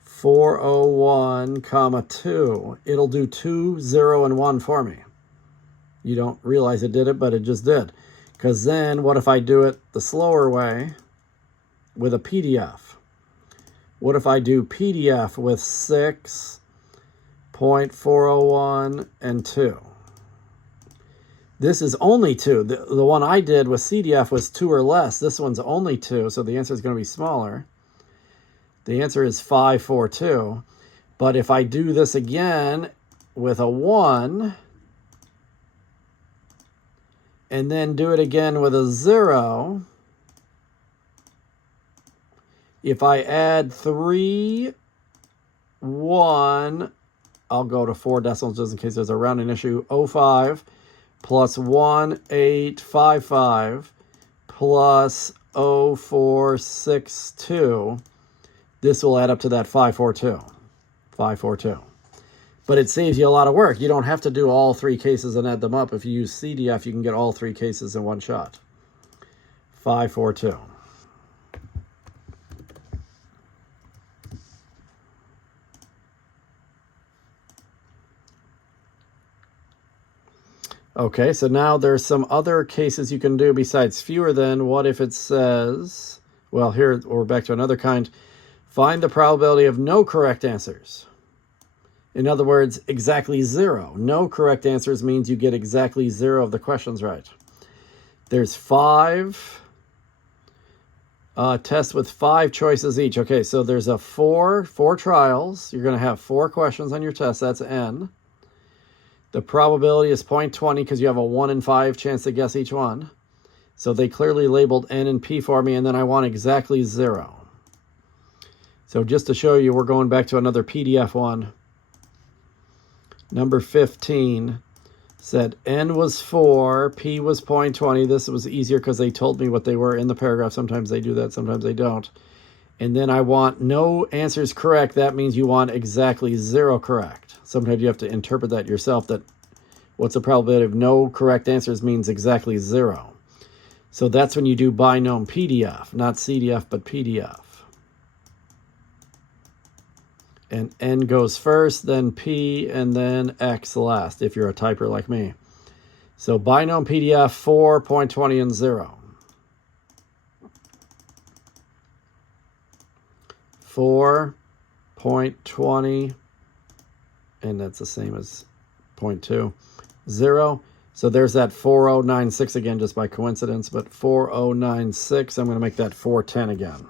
401, comma, 2, it'll do 2, 0, and 1 for me. You don't realize it did it, but it just did. Because then, what if I do it the slower way with a PDF? What if I do PDF with 6, 0.401, and 2? This is only 2. The one I did with CDF was 2 or less. This one's only 2, so the answer is going to be smaller. The answer is 542. But if I do this again with a 1, and then do it again with a 0, if I add 3, 1, I'll go to 4 decimals just in case there's a rounding issue, 05 plus 1855 plus 0462. This will add up to that 542. 542. But it saves you a lot of work. You don't have to do all 3 cases and add them up. If you use CDF, you can get all 3 cases in one shot. 542. Okay, so now there's some other cases you can do besides fewer than. What if it says, well, here we're back to another kind. Find the probability of no correct answers. In other words, exactly 0. No correct answers means you get exactly 0 of the questions right. There's 5 tests with 5 choices each. Okay, so there's a 4 trials. You're going to have 4 questions on your test. That's N. The probability is 0.20 because you have a 1 in 5 chance to guess each one. So they clearly labeled N and P for me, and then I want exactly 0. So just to show you, we're going back to another PDF one. Number 15 said N was 4, P was 0.20. This was easier because they told me what they were in the paragraph. Sometimes they do that, sometimes they don't. And then I want no answers correct. That means you want exactly 0 correct. Sometimes you have to interpret that yourself, that what's the probability of no correct answers means exactly 0. So that's when you do binom PDF, not CDF, but PDF. And N goes first, then P, and then X last, if you're a typer like me. So binom PDF 4.20 and 0. 4.20, and that's the same as 0.2, 0. So there's that 4096 again, just by coincidence, but 4096, I'm going to make that 410 again.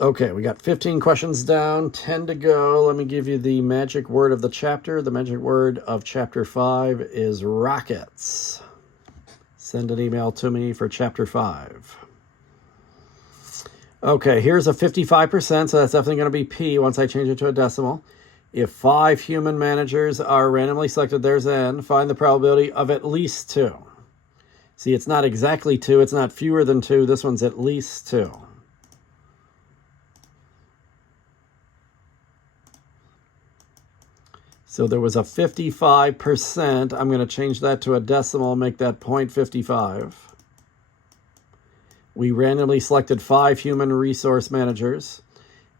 Okay, we got 15 questions down, 10 to go. Let me give you the magic word of the chapter. The magic word of chapter 5 is rockets. Send an email to me for chapter 5. Okay, here's a 55%, so that's definitely going to be P once I change it to a decimal. If 5 human managers are randomly selected, there's N. Find the probability of at least 2. See, it's not exactly 2. It's not fewer than 2. This one's at least 2. So there was a 55%. I'm going to change that to a decimal, make that 0.55. We randomly selected 5 human resource managers,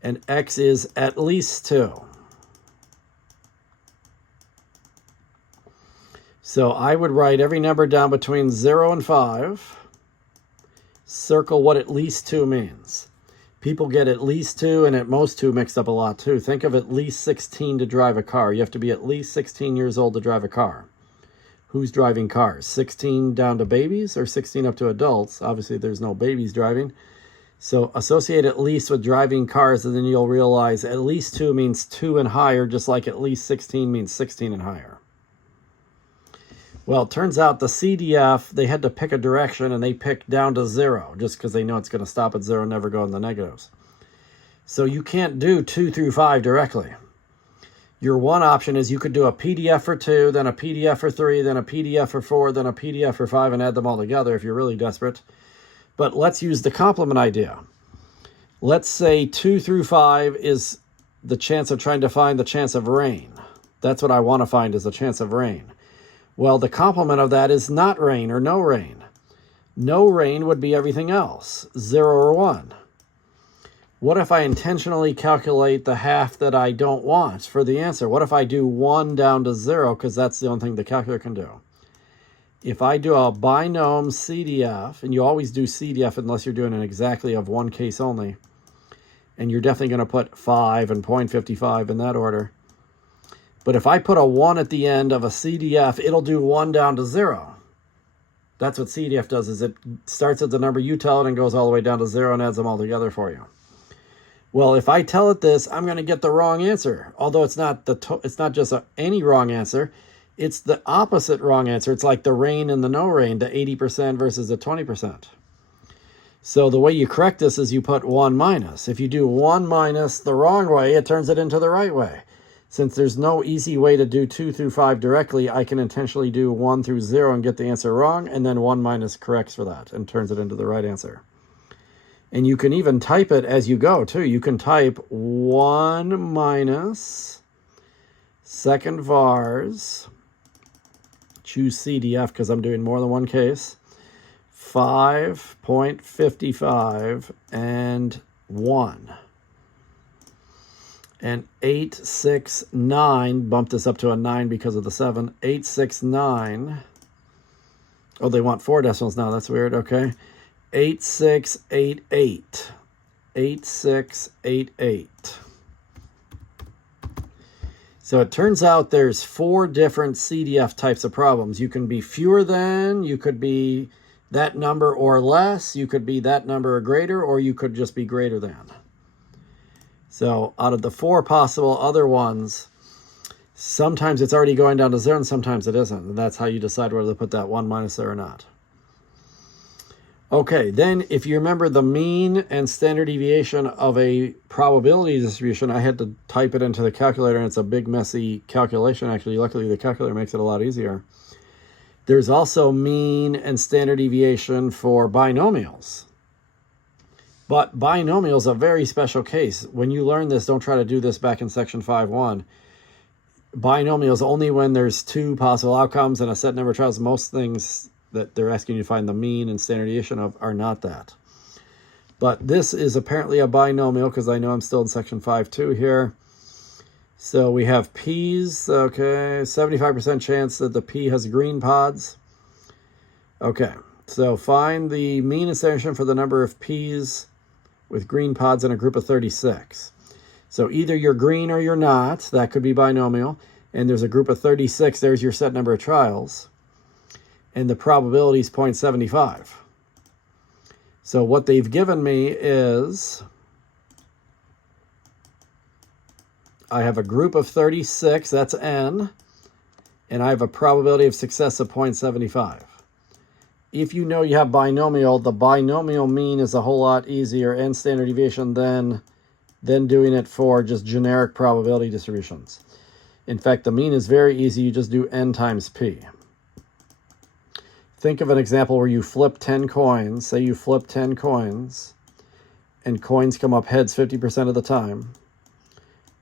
and X is at least 2. So I would write every number down between 0 and 5. Circle what at least 2 means. People get at least 2 and at most 2 mixed up a lot too. Think of at least 16 to drive a car. You have to be at least 16 years old to drive a car. Who's driving cars? 16 down to babies or 16 up to adults? Obviously, there's no babies driving. So associate at least with driving cars, and then you'll realize at least 2 means 2 and higher, just like at least 16 means 16 and higher. Well, it turns out the CDF, they had to pick a direction, and they picked down to 0, just because they know it's going to stop at 0 and never go in the negatives. So you can't do 2 through 5 directly. Your one option is you could do a PDF for 2, then a PDF for 3, then a PDF for 4, then a PDF for 5, and add them all together if you're really desperate. But let's use the complement idea. Let's say 2 through 5 is the chance of trying to find the chance of rain. That's what I want to find, is the chance of rain. Well, the complement of that is not rain or no rain. No rain would be everything else, 0 or 1. What if I intentionally calculate the half that I don't want for the answer? What if I do 1 down to 0, because that's the only thing the calculator can do? If I do a binom CDF, and you always do CDF unless you're doing an exactly of one case only, and you're definitely going to put 5 and 0.55 in that order. But if I put a 1 at the end of a CDF, it'll do 1 down to 0. That's what CDF does, is it starts at the number you tell it and goes all the way down to 0 and adds them all together for you. Well, if I tell it this, I'm going to get the wrong answer. Although it's not just any wrong answer. It's the opposite wrong answer. It's like the rain and the no rain, the 80% versus the 20%. So the way you correct this is you put 1 minus. If you do 1 minus the wrong way, it turns it into the right way. Since there's no easy way to do 2 through 5 directly, I can intentionally do 1 through 0 and get the answer wrong, and then 1 minus corrects for that and turns it into the right answer. And you can even type it as you go, too. You can type 1 minus second vars, choose CDF because I'm doing more than one case, 5.55 and 1. And 869, bump this up to a 9 because of the 7. 869. Oh, they want 4 decimals now. That's weird. Okay. 8688. 8688. So it turns out there's 4 different CDF types of problems. You can be fewer than, you could be that number or less, you could be that number or greater, or you could just be greater than. So out of the 4 possible other ones, sometimes it's already going down to 0 and sometimes it isn't. And that's how you decide whether to put that 1 minus there or not. Okay, then if you remember the mean and standard deviation of a probability distribution, I had to type it into the calculator, and it's a big messy calculation actually. Luckily the calculator makes it a lot easier. There's also mean and standard deviation for binomials. But binomial is a very special case. When you learn this, don't try to do this back in section 5.1. Binomials only when there's 2 possible outcomes and a set number of trials. Most things that they're asking you to find the mean and standard deviation of are not that. But this is apparently a binomial because I know I'm still in section 5.2 here. So we have P's, okay, 75% chance that the P has green pods. Okay, so find the mean assertion for the number of P's with green pods in a group of 36. So either you're green or you're not. That could be binomial. And there's a group of 36. There's your set number of trials. And the probability is 0.75. So what they've given me is I have a group of 36, that's n, and I have a probability of success of 0.75. If you know you have binomial, the binomial mean is a whole lot easier and standard deviation than doing it for just generic probability distributions. In fact, the mean is very easy. You just do n times p. Think of an example where you flip 10 coins. Say you flip 10 coins, and coins come up heads 50% of the time.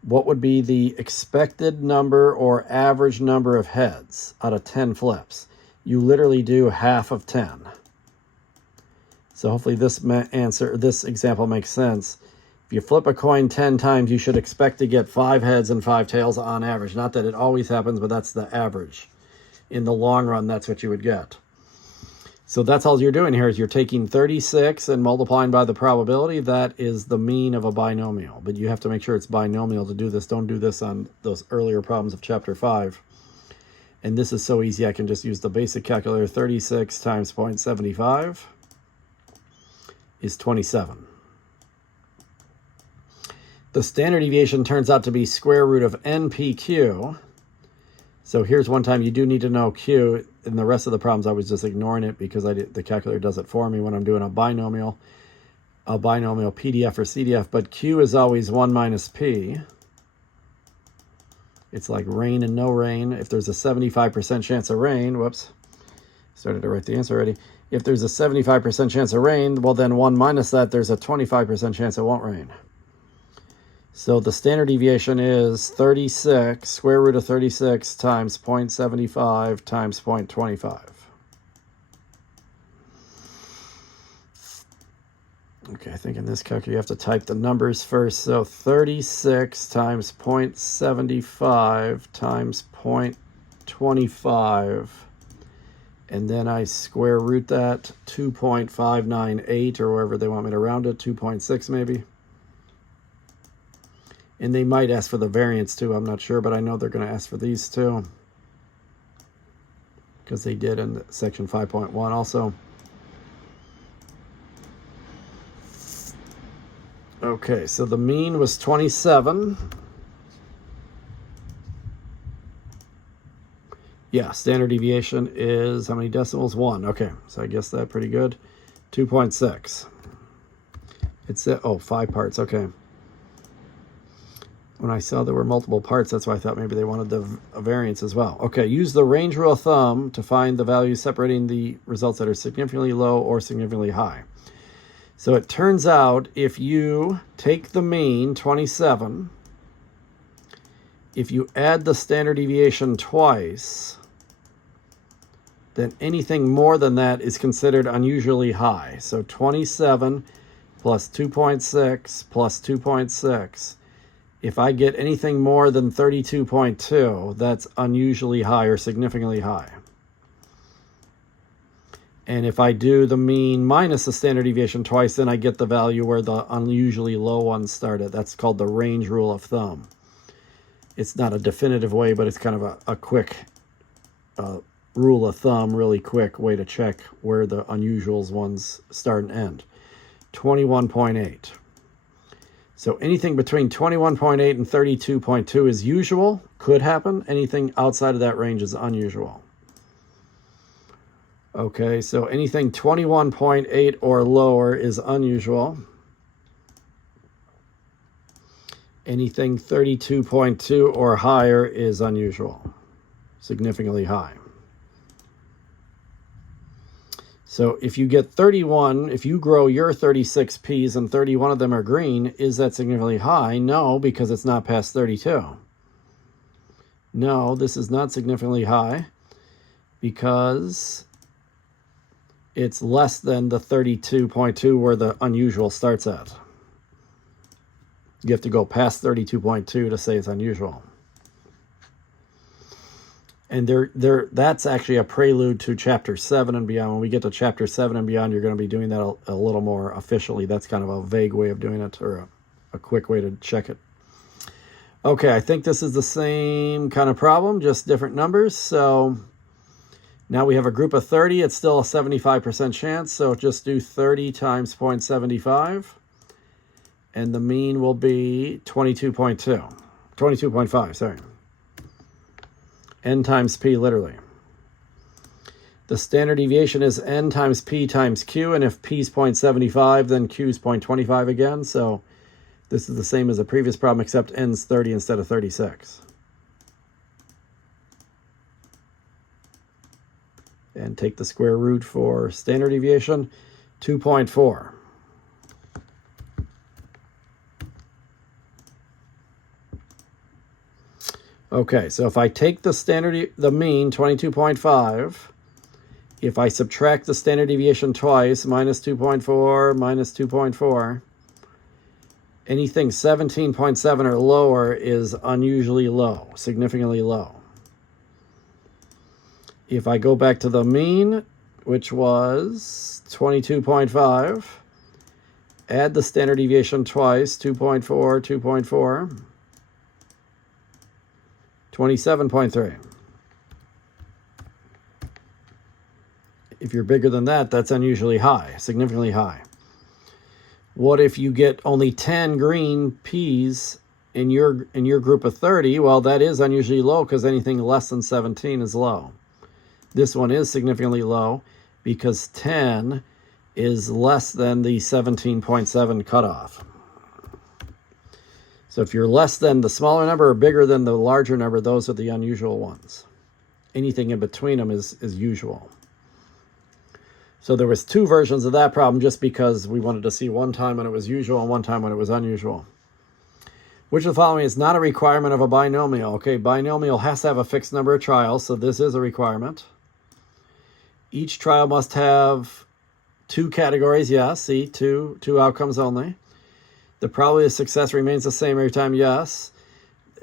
What would be the expected number or average number of heads out of 10 flips? You literally do half of 10. So hopefully this example makes sense. If you flip a coin 10 times, you should expect to get 5 heads and 5 tails on average. Not that it always happens, but that's the average. In the long run, that's what you would get. So that's all you're doing here is you're taking 36 and multiplying by the probability. That is the mean of a binomial. But you have to make sure it's binomial to do this. Don't do this on those earlier problems of chapter 5. And this is so easy, I can just use the basic calculator. 36 times 0.75 is 27. The standard deviation turns out to be square root of NPQ. So here's one time you do need to know Q. In the rest of the problems, I was just ignoring it because the calculator does it for me when I'm doing a binomial PDF or CDF. But Q is always 1 minus P. It's like rain and no rain. If there's a 75% chance of rain, whoops, started to write the answer already. If there's a 75% chance of rain, well then 1 minus that, there's a 25% chance it won't rain. So the standard deviation is 36, square root of 36 times 0.75 times 0.25. Okay, I think in this calculator you have to type the numbers first. So 36 times 0.75 times 0.25. And then I square root that, 2.598, or wherever they want me to round it, 2.6 maybe. And they might ask for the variance too, I'm not sure, but I know they're going to ask for these too. Because they did in section 5.1 also. Okay, so the mean was 27. Yeah, standard deviation is, how many decimals? 1. Okay, so I guess that's pretty good. 2.6. It's, 5 parts, okay. When I saw there were multiple parts, that's why I thought maybe they wanted the variance as well. Okay, use the range rule of thumb to find the values separating the results that are significantly low or significantly high. So it turns out if you take the mean, 27, if you add the standard deviation twice, then anything more than that is considered unusually high. So 27 plus 2.6 plus 2.6. If I get anything more than 32.2, that's unusually high or significantly high. And if I do the mean minus the standard deviation twice, then I get the value where the unusually low ones started. That's called the range rule of thumb. It's not a definitive way, but it's kind of a quick rule of thumb, really quick way to check where the unusuals ones start and end. 21.8. So anything between 21.8 and 32.2 is usual, could happen. Anything outside of that range is unusual. Okay, so anything 21.8 or lower is unusual. Anything 32.2 or higher is unusual, significantly high. So if you get 31, if you grow your 36 peas and 31 of them are green, is that significantly high? No, because it's not past 32. No, this is not significantly high because it's less than the 32.2 where the unusual starts at. You have to go past 32.2 to say it's unusual. And that's actually a prelude to Chapter 7 and beyond. When we get to Chapter 7 and beyond, you're going to be doing that a little more officially. That's kind of a vague way of doing it, or a quick way to check it. Okay, I think this is the same kind of problem, just different numbers. So now we have a group of 30. It's still a 75% chance, so just do 30 times 0.75. And the mean will be 22.5, sorry. N times P, literally. The standard deviation is N times P times Q, and if P is 0.75, then Q is 0.25 again, so this is the same as the previous problem, except N's 30 instead of 36. And take the square root for standard deviation, 2.4. Okay, so if I take the mean, 22.5, if I subtract the standard deviation twice, minus 2.4, minus 2.4, anything 17.7 or lower is unusually low, significantly low. If I go back to the mean, which was 22.5, add the standard deviation twice, 2.4, 2.4, 27.3. If you're bigger than that, that's unusually high, significantly high. What if you get only 10 green peas in your group of 30? Well, that is unusually low because anything less than 17 is low. This one is significantly low because 10 is less than the 17.7 cutoff. So if you're less than the smaller number or bigger than the larger number, those are the unusual ones. Anything in between them is usual. So there was two versions of that problem just because we wanted to see one time when it was usual and one time when it was unusual. Which of the following is not a requirement of a binomial? Okay, binomial has to have a fixed number of trials, so this is a requirement. Each trial must have two categories, yes, see, two outcomes only. The probability of success remains the same every time, yes.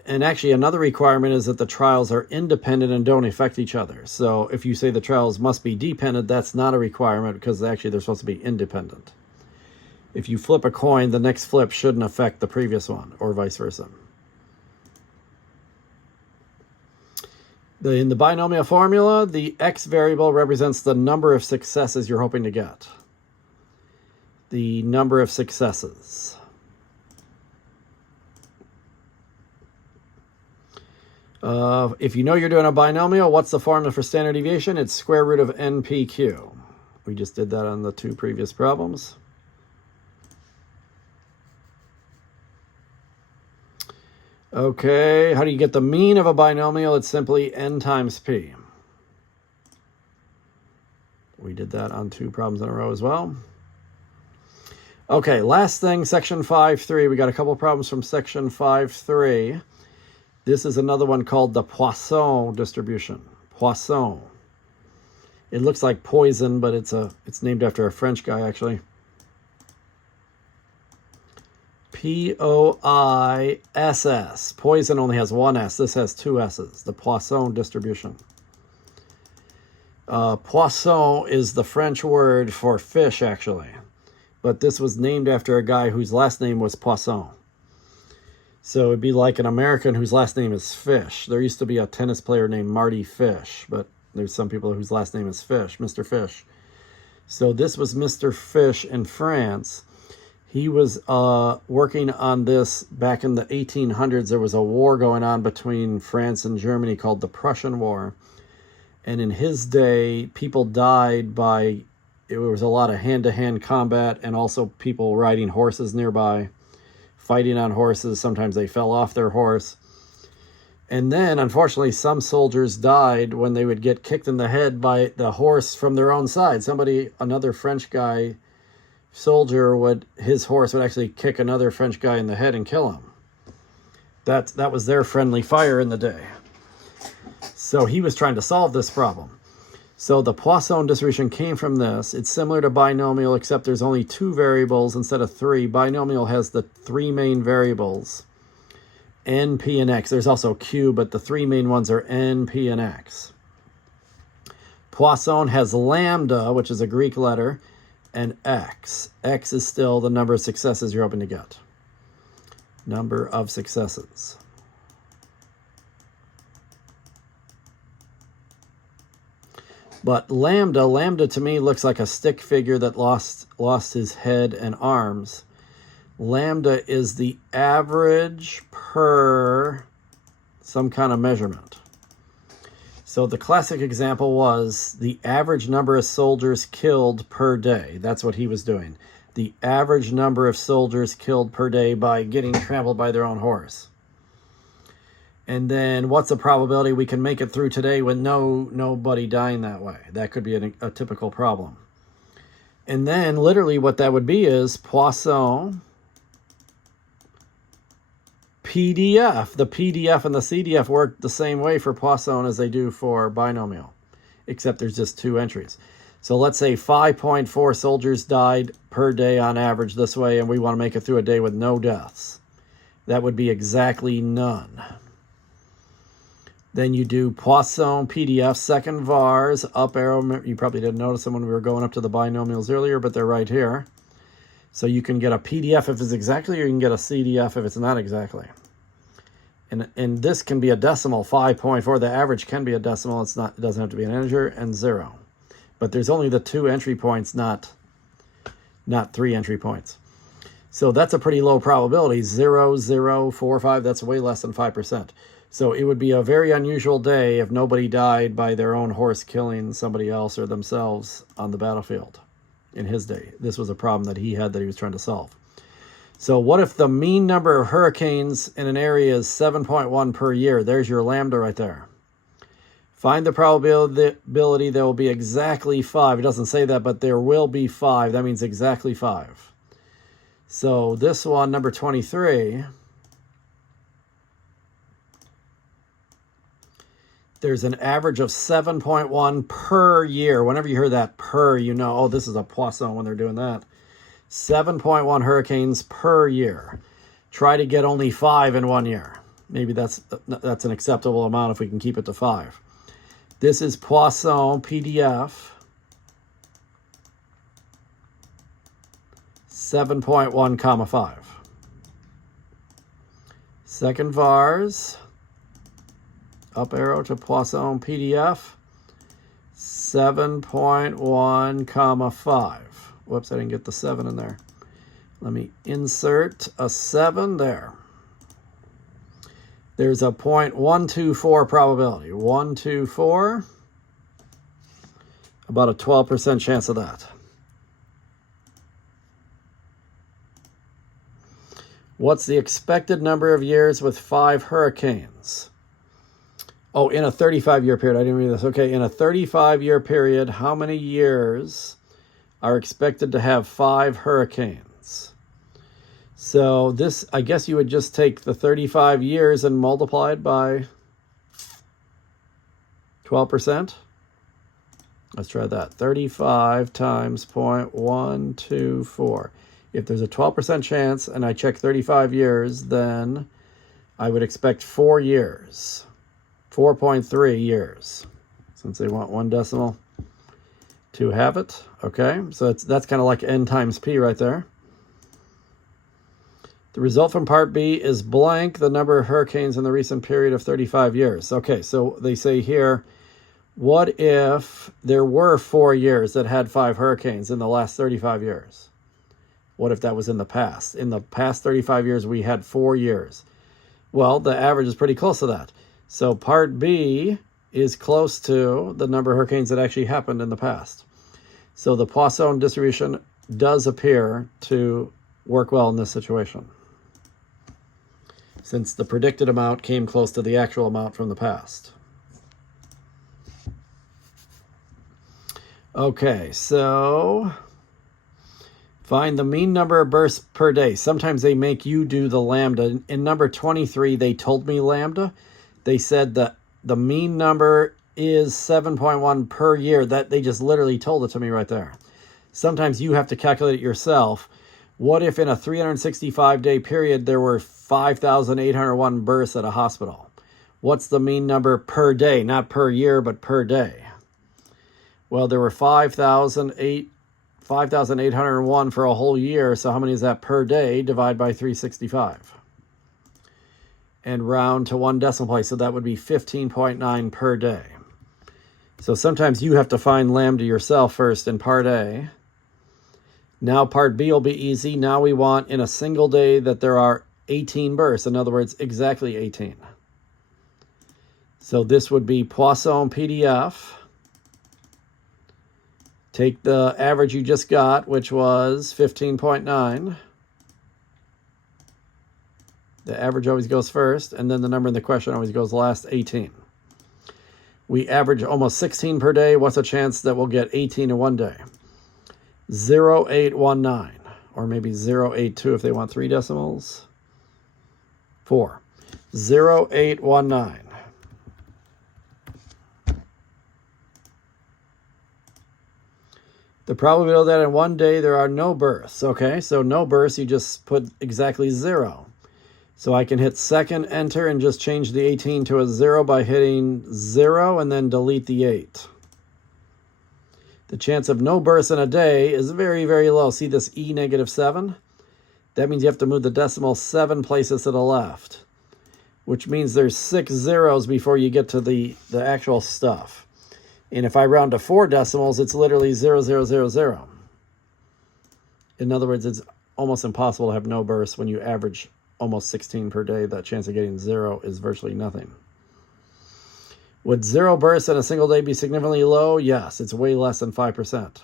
And actually another requirement is that the trials are independent and don't affect each other. So if you say the trials must be dependent, that's not a requirement because actually they're supposed to be independent. If you flip a coin, the next flip shouldn't affect the previous one, or vice versa. In the binomial formula, the x variable represents the number of successes you're hoping to get. The number of successes. If you know you're doing a binomial, what's the formula for standard deviation? It's square root of NPQ. We just did that on the two previous problems. Okay, how do you get the mean of a binomial? It's simply N times P. We did that on two problems in a row as well. Okay, last thing, section 5.3. We got a couple problems from section 5.3. This is another one called the Poisson distribution. Poisson. It looks like poison, but it's named after a French guy, actually. P-O-I-S-S. Poison only has one S. This has two S's. The Poisson distribution. Poisson is the French word for fish, actually. But this was named after a guy whose last name was Poisson. So it'd be like an American whose last name is Fish. There used to be a tennis player named Marty Fish, but there's some people whose last name is Fish, Mr. Fish. So this was Mr. Fish in France. He was working on this back in the 1800s. There was a war going on between France and Germany called the Prussian War. And in his day, people died by, it was a lot of hand-to-hand combat and also people riding horses nearby, fighting on horses. Sometimes they fell off their horse. And then, unfortunately, some soldiers died when they would get kicked in the head by the horse from their own side. Another French guy, soldier, his horse would actually kick another French guy in the head and kill him. That was their friendly fire in the day. So he was trying to solve this problem. So the Poisson distribution came from this. It's similar to binomial, except there's only 2 variables instead of 3. Binomial has the 3 main variables, n, p, and x. There's also q, but the 3 main ones are n, p, and x. Poisson has lambda, which is a Greek letter, and x. X is still the number of successes you're hoping to get. Number of successes. But lambda to me looks like a stick figure that lost his head and arms. Lambda is the average per some kind of measurement. So the classic example was the average number of soldiers killed per day. That's what he was doing. The average number of soldiers killed per day by getting trampled by their own horse. And then what's the probability we can make it through today with nobody dying that way? That could be a typical problem. And then literally what that would be is Poisson PDF. The PDF and the CDF work the same way for Poisson as they do for binomial, except there's just 2 entries. So let's say 5.4 soldiers died per day on average this way, and we want to make it through a day with no deaths. That would be exactly none. Then you do Poisson PDF, second vars, up arrow. You probably didn't notice them when we were going up to the binomials earlier, but they're right here. So you can get a PDF if it's exactly, or you can get a CDF if it's not exactly. And this can be a decimal, 5.4. The average can be a decimal. It doesn't have to be an integer, and 0. But there's only the 2 entry points, not 3 entry points. So that's a pretty low probability. 0, 0, 4, 5. That's way less than 5%. So it would be a very unusual day if nobody died by their own horse killing somebody else or themselves on the battlefield in his day. This was a problem that he had that he was trying to solve. So what if the mean number of hurricanes in an area is 7.1 per year? There's your lambda right there. Find the probability there will be exactly 5. It doesn't say that, but there will be 5. That means exactly 5. So this one, number 23, there's an average of 7.1 per year. Whenever you hear that per, you know, oh, this is a Poisson when they're doing that. 7.1 hurricanes per year. Try to get only 5 in 1 year. Maybe that's an acceptable amount if we can keep it to 5. This is Poisson PDF. 7.1 comma 5. Second vars. Up arrow to Poisson PDF. 7.1 comma 5. Whoops, I didn't get the 7 in there. Let me insert a 7 there. There's a 0.124 probability. 124. About a 12% chance of that. What's the expected number of years with 5 hurricanes? Oh, in a 35-year period. I didn't read this. Okay, in a 35-year period, how many years are expected to have 5 hurricanes? So this, I guess you would just take the 35 years and multiply it by 12%. Let's try that. 35 times 0.124. If there's a 12% chance and I check 35 years, then I would expect 4 years. 4.3 years, since they want 1 decimal to have it. Okay, so that's kind of like n times p right there. The result from part B is blank, the number of hurricanes in the recent period of 35 years. Okay, so they say here, what if there were 4 years that had 5 hurricanes in the last 35 years? What if that was in the past? In the past 35 years, we had 4 years. Well, the average is pretty close to that. So part B is close to the number of hurricanes that actually happened in the past. So the Poisson distribution does appear to work well in this situation, since the predicted amount came close to the actual amount from the past. Okay, so find the mean number of bursts per day. Sometimes they make you do the lambda. In number 23, they told me lambda. They said that the mean number is 7.1 per year. That they just literally told it to me right there. Sometimes you have to calculate it yourself. What if in a 365-day period there were 5,801 births at a hospital? What's the mean number per day? Not per year, but per day. Well, there were 5,801 for a whole year. So how many is that per day? Divide by 365. And round to one decimal place. So that would be 15.9 per day. So sometimes you have to find lambda yourself first in part A. Now part B will be easy. Now we want in a single day that there are 18 births. In other words, exactly 18. So this would be Poisson PDF. Take the average you just got, which was 15.9. The average always goes first, and then the number in the question always goes last, 18. We average almost 16 per day. What's the chance that we'll get 18 in one day? 0.819, or maybe 0.82 if they want 3 decimals. 4. 0.819. The probability that in one day there are no births. Okay, so no births, you just put exactly 0. So I can hit second enter and just change the 18 to a 0 by hitting 0 and then delete the 8. The chance of no births in a day is very, very low. See this E -7? That means you have to move the decimal 7 places to the left, which means there's 6 zeros before you get to the actual stuff. And if I round to 4 decimals, it's literally 0.000. In other words, it's almost impossible to have no births when you average almost 16 per day. That chance of getting 0 is virtually nothing. Would 0 births in a single day be significantly low? Yes, it's way less than 5%.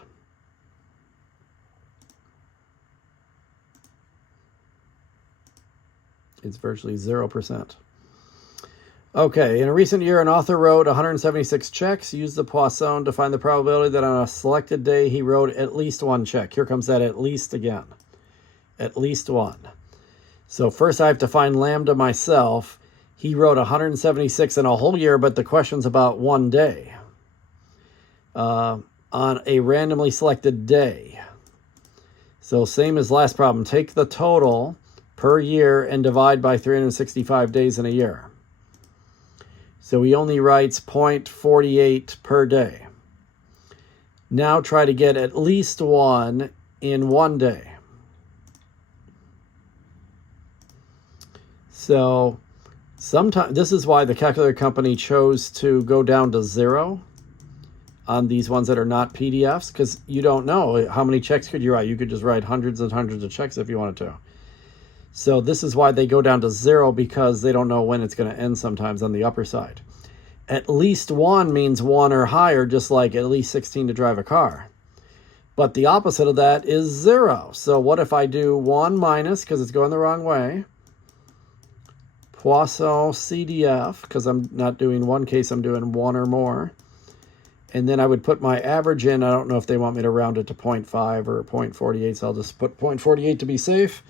It's virtually 0%. Okay, in a recent year, an author wrote 176 checks. Use the Poisson to find the probability that on a selected day he wrote at least 1 check. Here comes that at least again. At least 1. So first I have to find lambda myself. He wrote 176 in a whole year, but the question's about one day. On a randomly selected day. So same as last problem. Take the total per year and divide by 365 days in a year. So he only writes 0.48 per day. Now try to get at least 1 in one day. So sometimes this is why the calculator company chose to go down to 0 on these ones that are not PDFs, because you don't know how many checks could you write. You could just write hundreds and hundreds of checks if you wanted to. So this is why they go down to 0, because they don't know when it's going to end sometimes on the upper side. At least 1 means 1 or higher, just like at least 16 to drive a car. But the opposite of that is 0. So what if I do 1 minus, because it's going the wrong way, Poisson CDF, because I'm not doing one case, I'm doing 1 or more. And then I would put my average in. I don't know if they want me to round it to 0.5 or 0.48, so I'll just put 0.48 to be safe.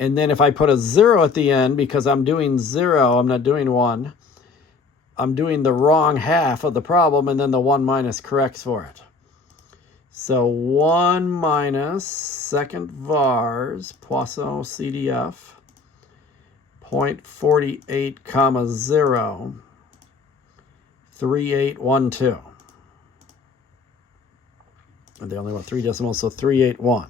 And then if I put a 0 at the end, because I'm doing 0, I'm not doing 1, I'm doing the wrong half of the problem, and then the 1 minus corrects for it. So 1 minus second vars, Poisson CDF, 0.48, comma 0, 3812. And they only want 3 decimals, so 381.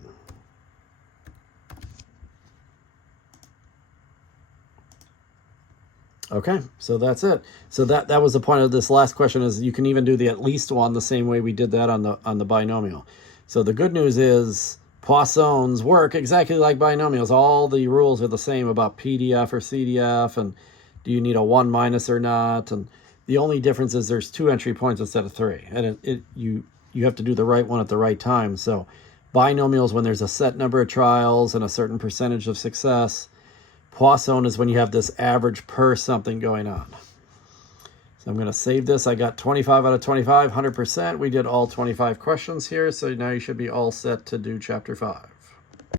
Okay, so that's it. So that was the point of this last question, is you can even do the at least 1 the same way we did that on the binomial. So the good news is Poissons work exactly like binomials. All the rules are the same about PDF or CDF, and do you need a 1 minus or not? And the only difference is there's 2 entry points instead of 3, and you have to do the right one at the right time. So binomials, when there's a set number of trials and a certain percentage of success. Poisson is when you have this average per something going on. So I'm going to save this. I got 25 out of 25, 100%. We did all 25 questions here, so now you should be all set to do Chapter 5.